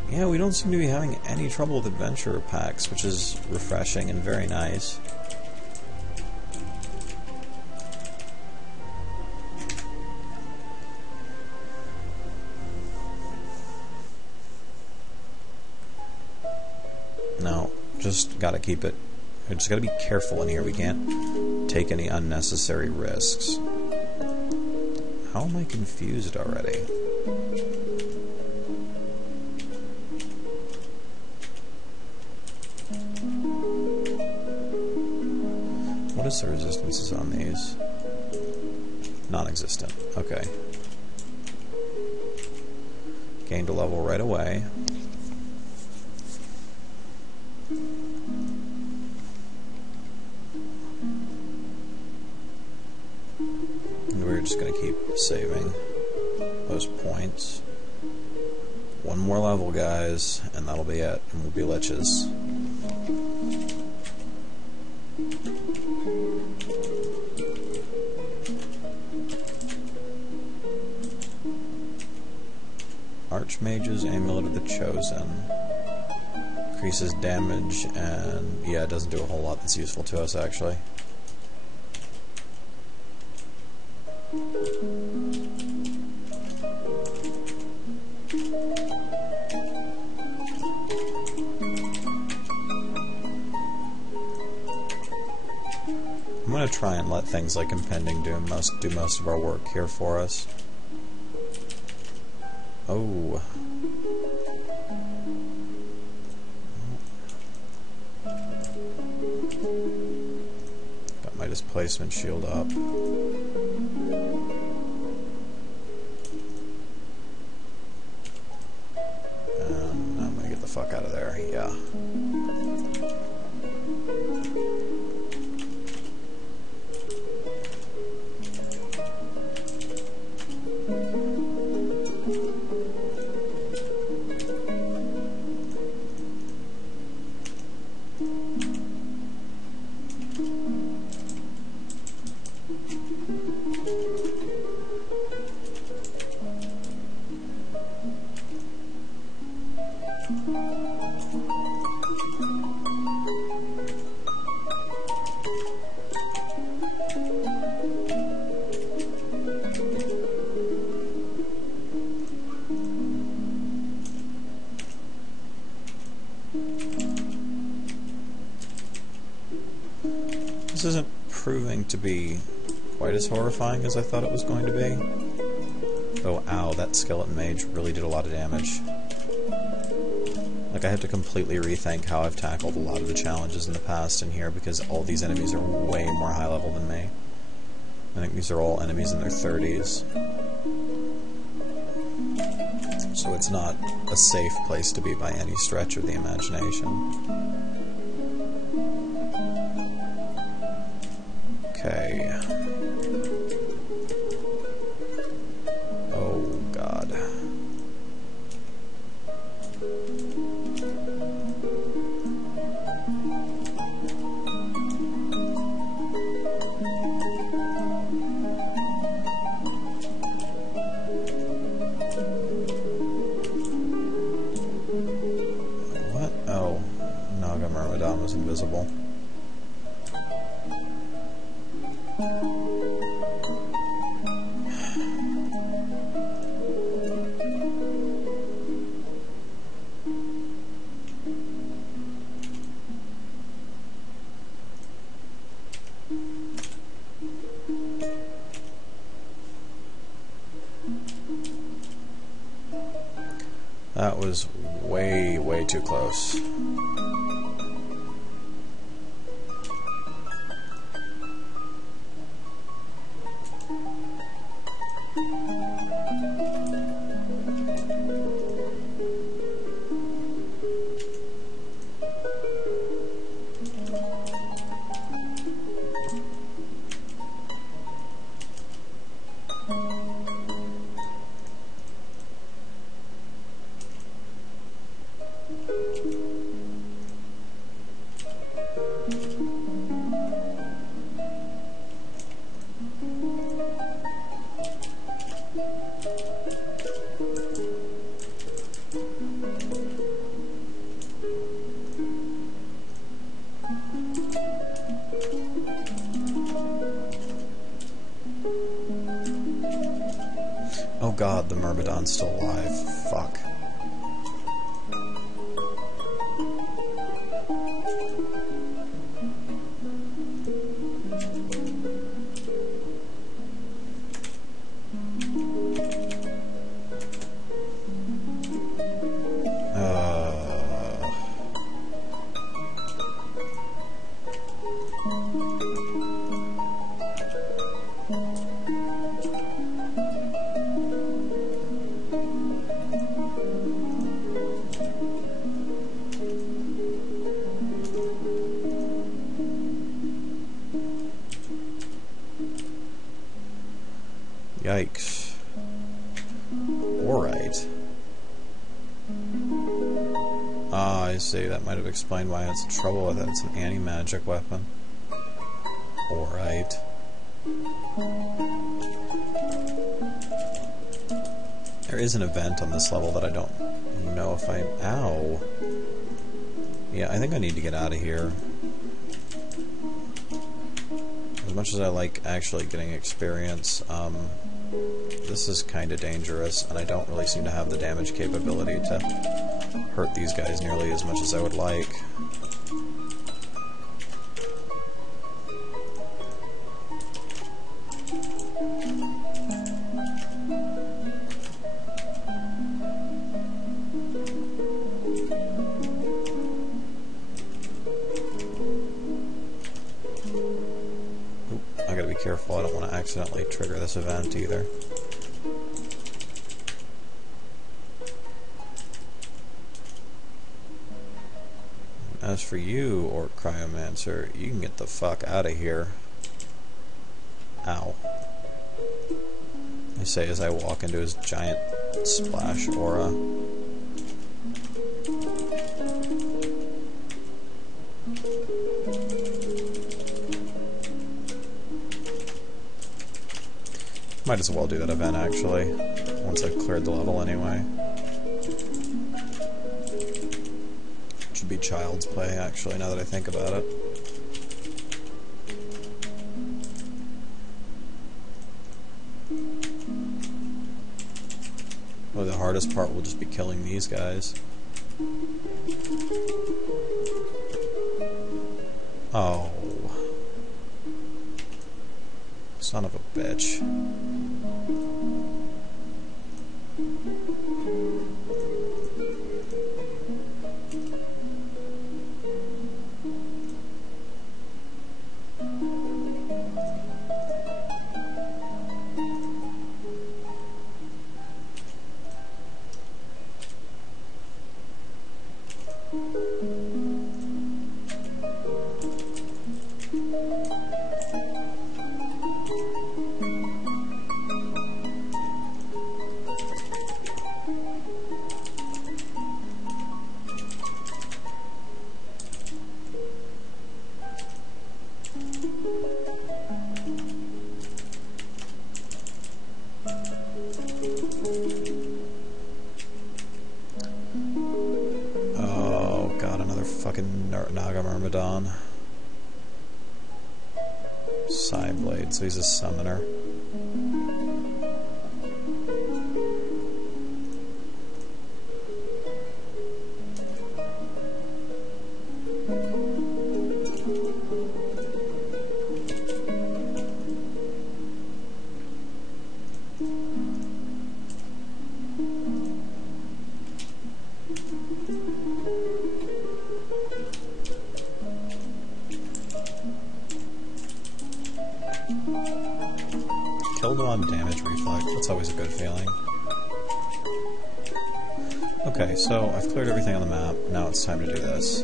Yeah, we don't seem to be having any trouble with adventure packs, which is refreshing and very nice. No, just gotta keep it. We just gotta be careful in here. We can't take any unnecessary risks. How am I confused already? What is the resistances on these? Non-existent. Okay. Gained a level right away. We're just going to keep saving those points. One more level, guys, and that'll be it. And we'll be liches. Archmage's Amulet of the Chosen. Increases damage, and yeah, it doesn't do a whole lot that's useful to us, actually. I'm going to try and let things like Impending Doom do most of our work here for us. Oh. Got my displacement shield up. And I'm going to get the fuck out of there, yeah. This isn't proving to be quite as horrifying as I thought it was going to be. Oh, ow, that skeleton mage really did a lot of damage. Like, I have to completely rethink how I've tackled a lot of the challenges in the past in here, because all these enemies are way more high level than me. I think these are all enemies in their 30s. So it's not a safe place to be by any stretch of the imagination. Okay. Oh, God. What? Oh, Naga Myrmidon was invisible. That was way, way too close. Oh god, the Myrmidon's still alive. Fuck. Yikes. Alright. Ah, I see. That might have explained why it's trouble with it. It's an anti-magic weapon. Alright. There is an event on this level that I don't know if I... Ow! Yeah, I think I need to get out of here. As much as I like actually getting experience, this is kind of dangerous, and I don't really seem to have the damage capability to hurt these guys nearly as much as I would like. I gotta be careful, I don't want to accidentally trigger this event either. As for you, Orc Cryomancer, you can get the fuck out of here. Ow. I say as I walk into his giant splash aura. Might as well do that event, actually, once I've cleared the level anyway. Should be child's play, actually, now that I think about it. Well, the hardest part will just be killing these guys. Oh. Son of a bitch. Blade, so he's a summoner. Killed him on damage reflect. That's always a good feeling. Okay, so I've cleared everything on the map. Now it's time to do this.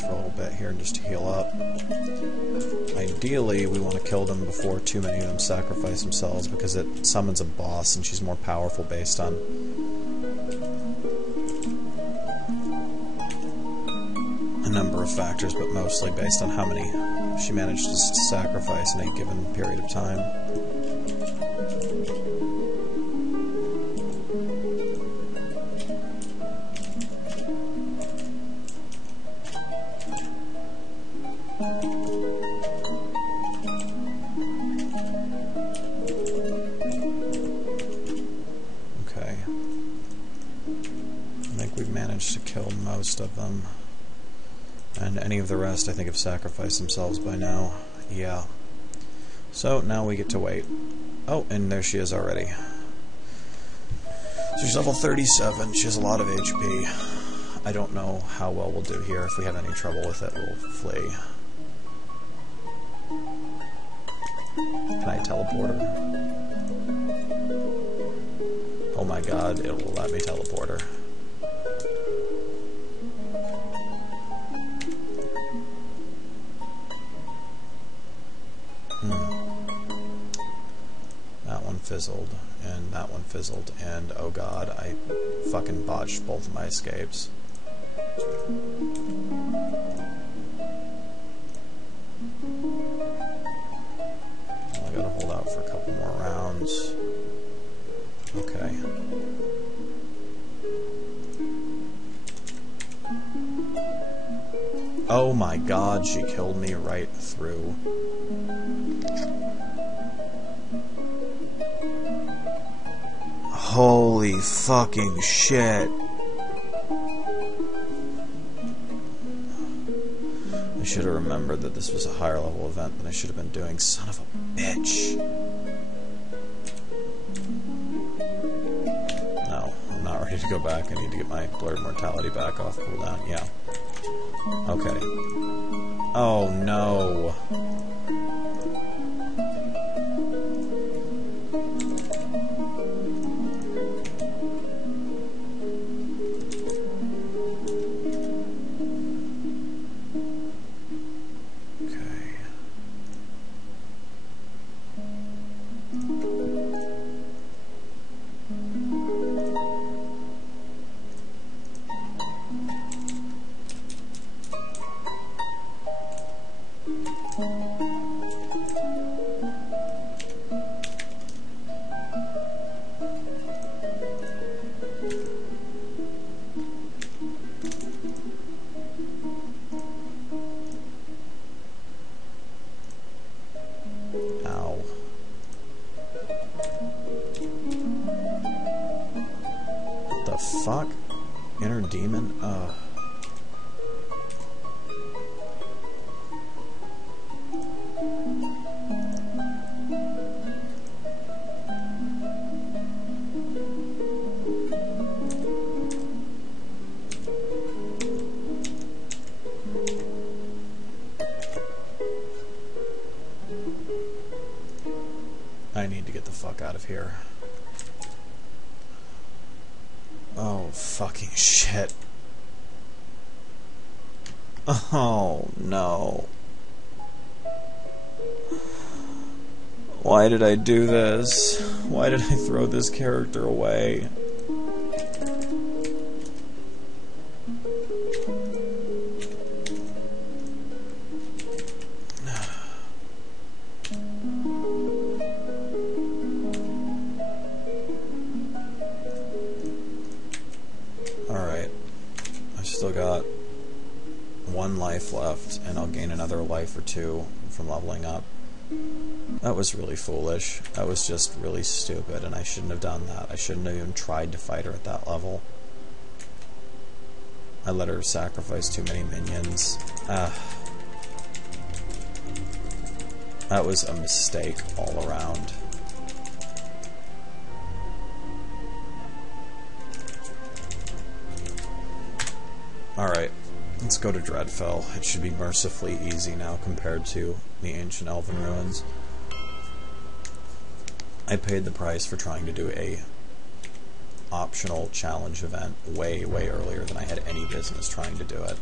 For a little bit here and just to heal up. Ideally, we want to kill them before too many of them sacrifice themselves because it summons a boss and she's more powerful based on a number of factors, but mostly based on how many she managed to sacrifice in a given period of time. To kill most of them, and any of the rest I think have sacrificed themselves by now. Yeah. So now we get to wait. Oh, and there she is already. So she's level 37. She has a lot of HP. I don't know how well we'll do here. If we have any trouble with it, we'll flee. Can I teleport her? Oh my god, it will let me teleport her. Fizzled, and that one fizzled, and oh god, I fucking botched both of my escapes. I gotta hold out for a couple more rounds. Okay. Oh my god, she killed me right through. Holy fucking shit. I should have remembered that this was a higher level event than I should have been doing. Son of a bitch. No, I'm not ready to go back. I need to get my blurred mortality back off cooldown. Yeah. Okay. Oh no. The fuck? Inner demon? Ugh. I need to get the fuck out of here. Oh, fucking shit. Oh, no. Why did I do this? Why did I throw this character away? Alright. I've still got 1 life left, and I'll gain another life or 2 from leveling up. That was really foolish. That was just really stupid, and I shouldn't have done that. I shouldn't have even tried to fight her at that level. I let her sacrifice too many minions. That was a mistake all around. Alright, let's go to Dreadfell. It should be mercifully easy now compared to the Ancient Elven Ruins. I paid the price for trying to do a optional challenge event way, way earlier than I had any business trying to do it.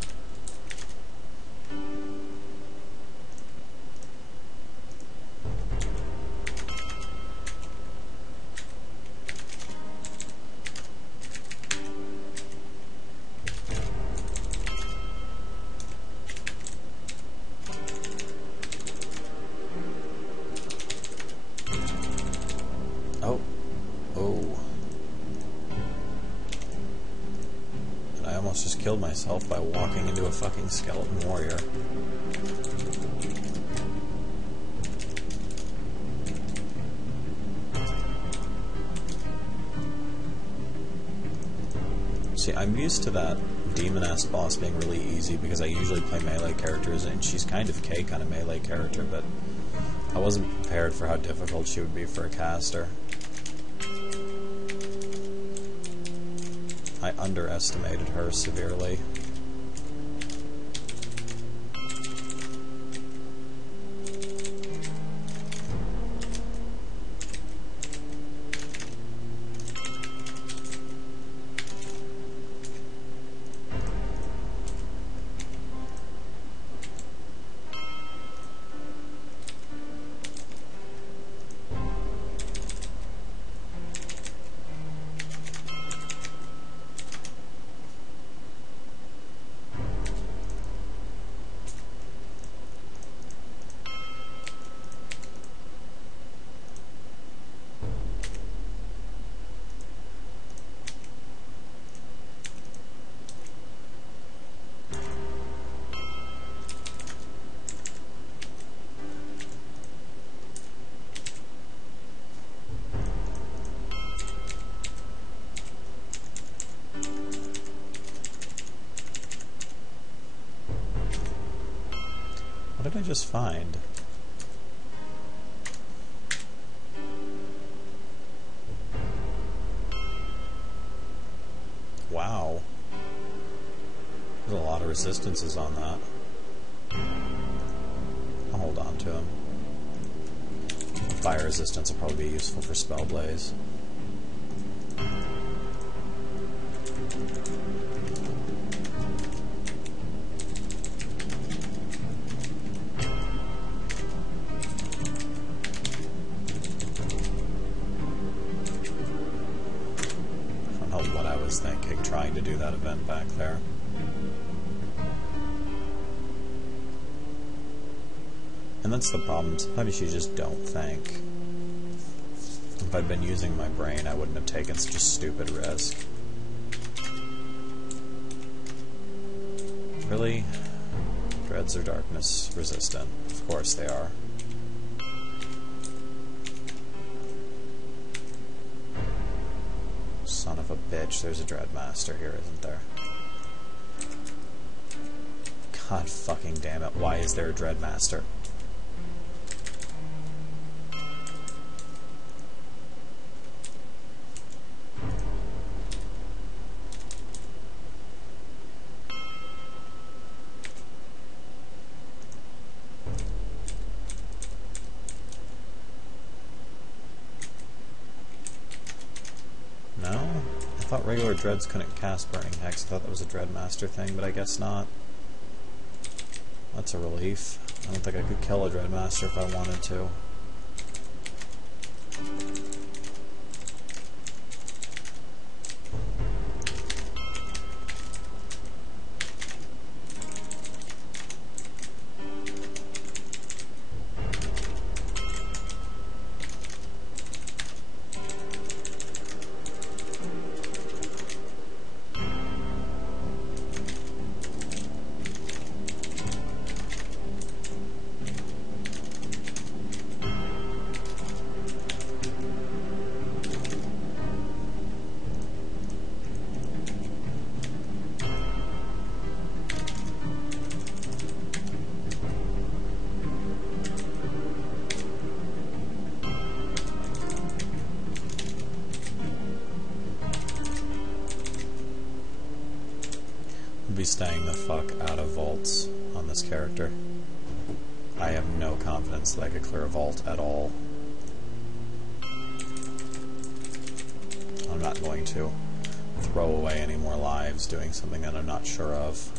Oh. Oh. And I almost just killed myself by walking into a fucking skeleton warrior. See, I'm used to that demon-ass boss being really easy because I usually play melee characters, and she's kind of cake on a melee character, but I wasn't prepared for how difficult she would be for a caster. I underestimated her severely. What did I just find? Wow. There's a lot of resistances on that. I'll hold on to him. Fire resistance will probably be useful for Spell Blaze. Thinking, trying to do that event back there. And that's the problem. Sometimes you just don't think. If I'd been using my brain, I wouldn't have taken such a stupid risk. Really? Dreads are darkness resistant. Of course they are. bitch, there's a Dreadmaster here, isn't there? God fucking damn it, why is there a Dreadmaster? No? I thought regular Dreads couldn't cast Burning Hex. I thought that was a Dreadmaster thing, but I guess not. That's a relief. I don't think I could kill a Dreadmaster if I wanted to. Be staying the fuck out of vaults on this character. I have no confidence that I could clear a vault at all. I'm not going to throw away any more lives doing something that I'm not sure of.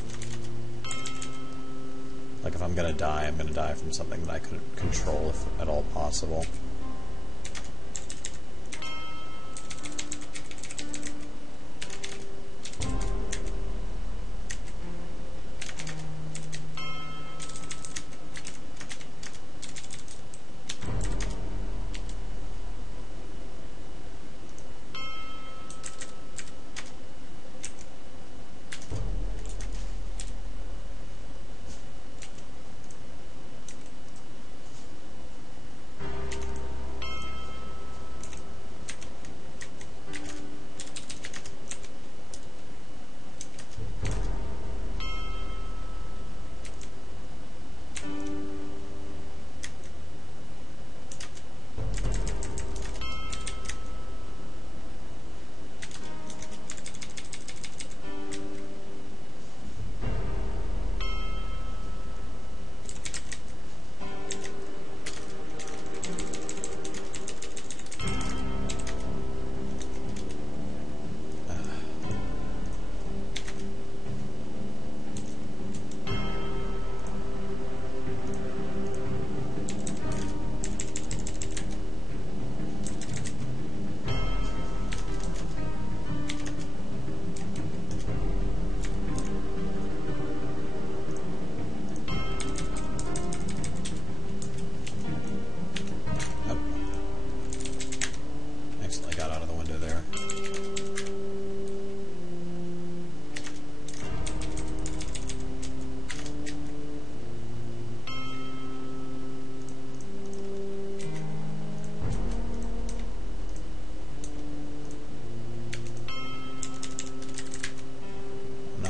Like, if I'm gonna die, I'm gonna die from something that I couldn't control if at all possible.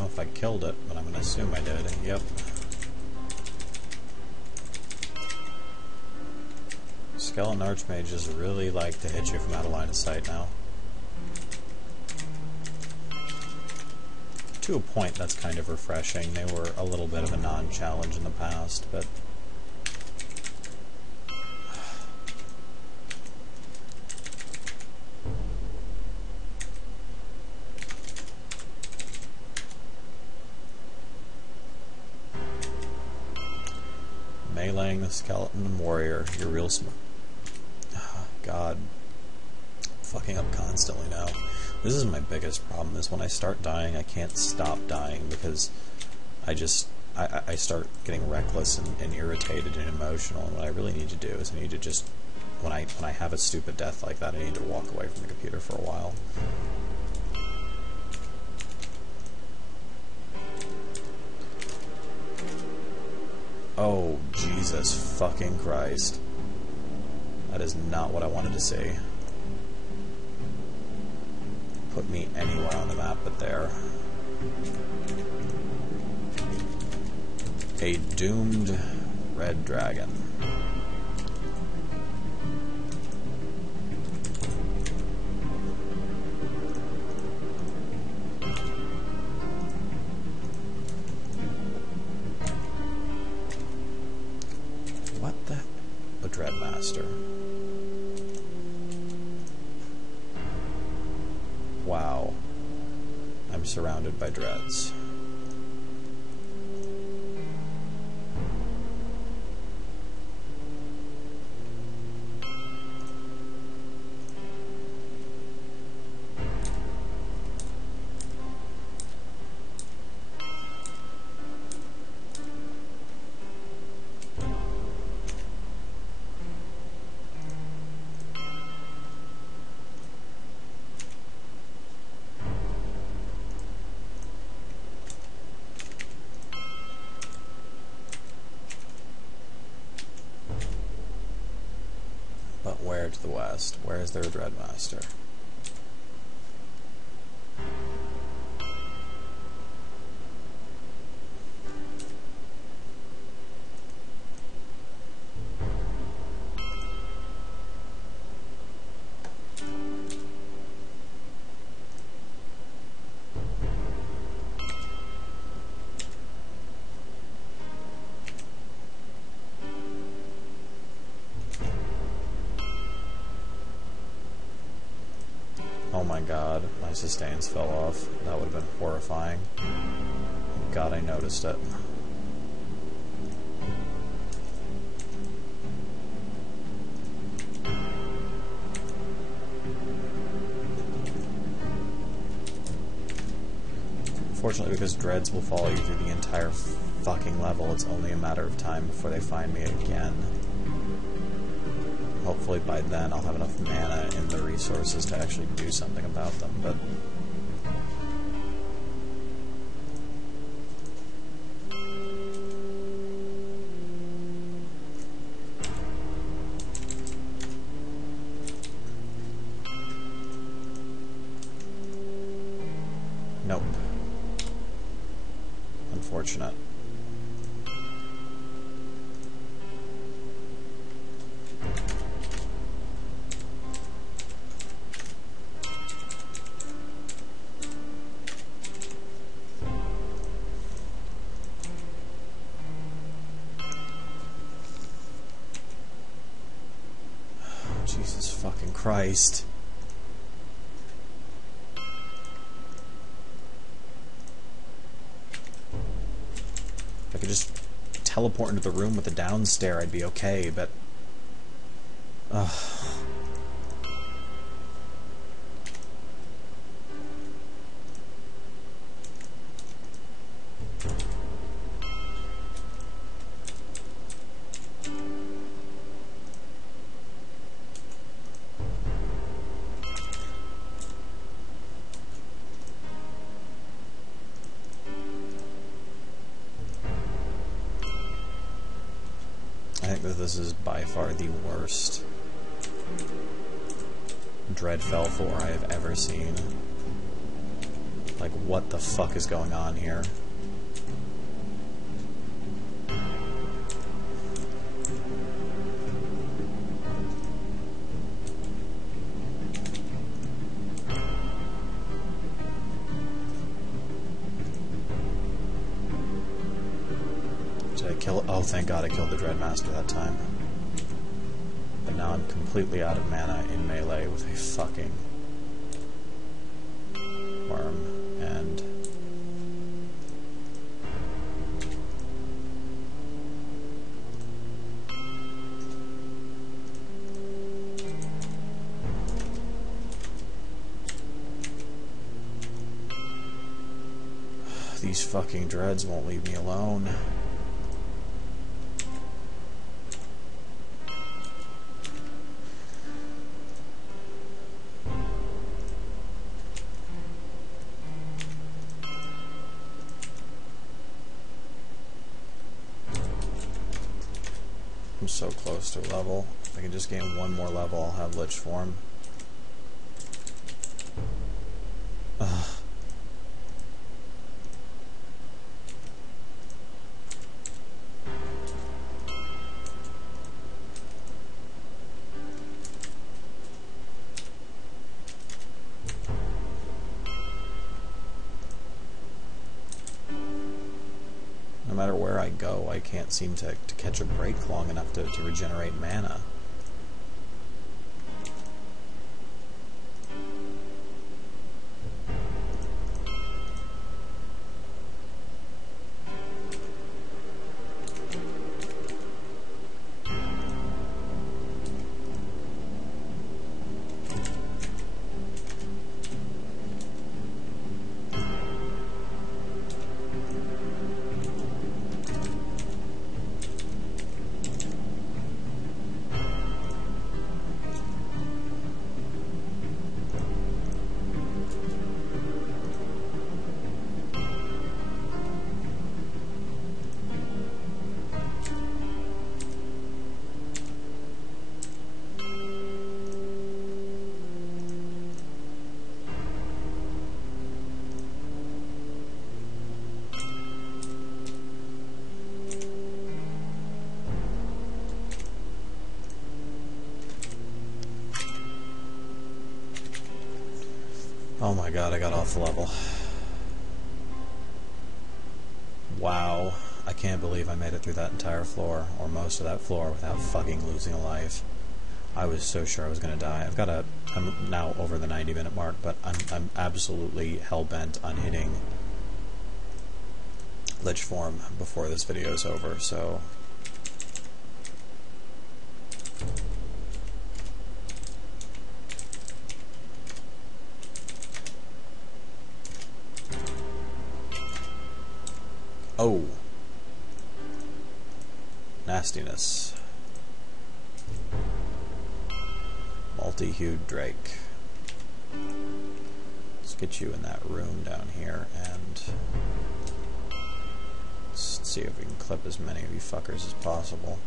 If I killed it, but I'm going to assume I did. Yep. Skeleton Archmages really like to hit you from out of line of sight now. To a point, that's kind of refreshing. They were a little bit of a non-challenge in the past, but... Meleeing the skeleton warrior, you're real smart. Oh, God. Fucking up constantly now. This is my biggest problem, is when I start dying, I can't stop dying because I start getting reckless and irritated and emotional, and what I really need to do is I need to just, when I have a stupid death like that, I need to walk away from the computer for a while. Oh, Jesus fucking Christ. That is not what I wanted to see. put me anywhere on the map but there. A doomed red dragon. What the? A Dreadmaster. Wow. I'm surrounded by dreads. But where to the west? Where is there a Dreadmaster? Oh my god, my sustains fell off. That would have been horrifying. God, I noticed it. Fortunately, because dreads will follow you through the entire fucking level, it's only a matter of time before they find me again. Hopefully by then I'll have enough mana and the resources to actually do something about them, but... Nope. Unfortunate. Jesus fucking Christ. If I could just teleport into the room with the down stair, I'd be okay, but... Ugh. I think that this is by far the worst Dreadfell 4 I have ever seen. Like, what the fuck is going on here? Did I kill... Oh, thank God I killed the Dreadmaster that time. But now I'm completely out of mana in melee with a fucking worm, and... These fucking dreads won't leave me alone. I'm so close to level. If I can just gain one more level, I'll have Lich Form. No matter where I go, I can't seem to catch a break long enough to regenerate mana. Oh my god, I got off the level. Wow. I can't believe I made it through that entire floor, or most of that floor, without fucking losing a life. I was so sure I was gonna die. I'm now over the 90-minute mark, but I'm absolutely hell-bent on hitting Lich form before this video is over, so... Oh. Nastiness. Multi-hued Drake. Let's get you in that room down here, and let's see if we can clip as many of you fuckers as possible.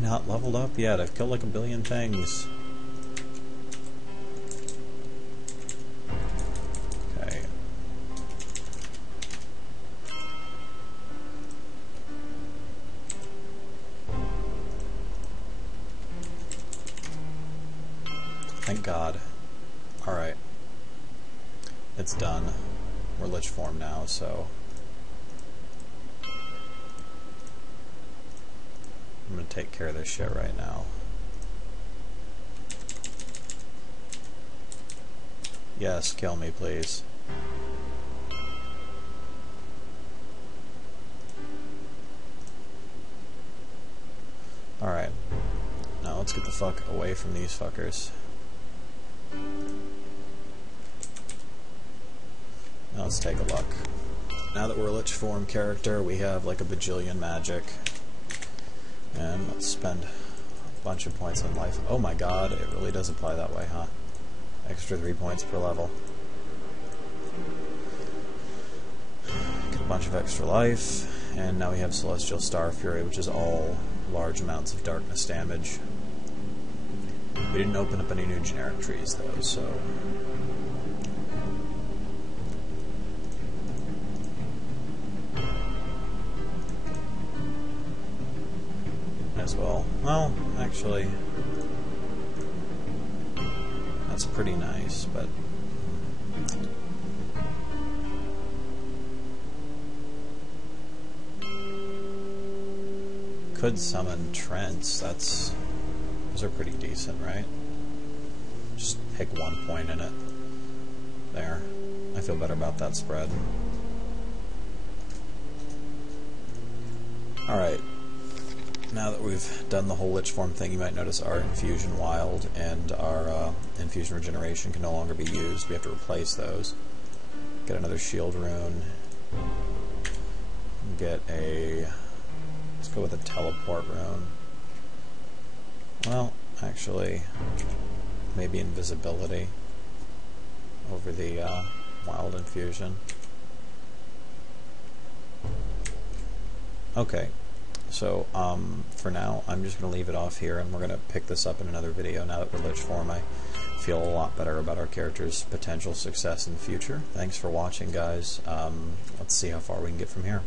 Not leveled up yet. I've killed like a billion things. Okay. Thank God. Alright. It's done. We're Lich form now, so... I'm gonna take care of this shit right now. Yes, kill me, please. Alright. Now let's get the fuck away from these fuckers. Now let's take a look. Now that we're a Lich form character, we have like a bajillion magic. And let's spend a bunch of points on life. Oh my god, it really does apply that way, huh? Extra 3 points per level. Get a bunch of extra life, and now we have Celestial Star Fury, which is all large amounts of darkness damage. We didn't open up any new generic trees though, so... as well. Well, actually, that's pretty nice, but could summon Trents. Those are pretty decent, right? Just pick 1 point in it. There. I feel better about that spread. Alright. Now that we've done the whole lich form thing, you might notice our infusion wild and our infusion regeneration can no longer be used. We have to replace those. Get another shield rune. Get a... let's go with a teleport rune. Well, actually, maybe invisibility over the wild infusion. Okay, so for now I'm just going to leave it off here, and we're going to pick this up in another video. Now that we're lich form, I feel a lot better about our character's potential success in the future. Thanks for watching, guys. Let's see how far we can get from here.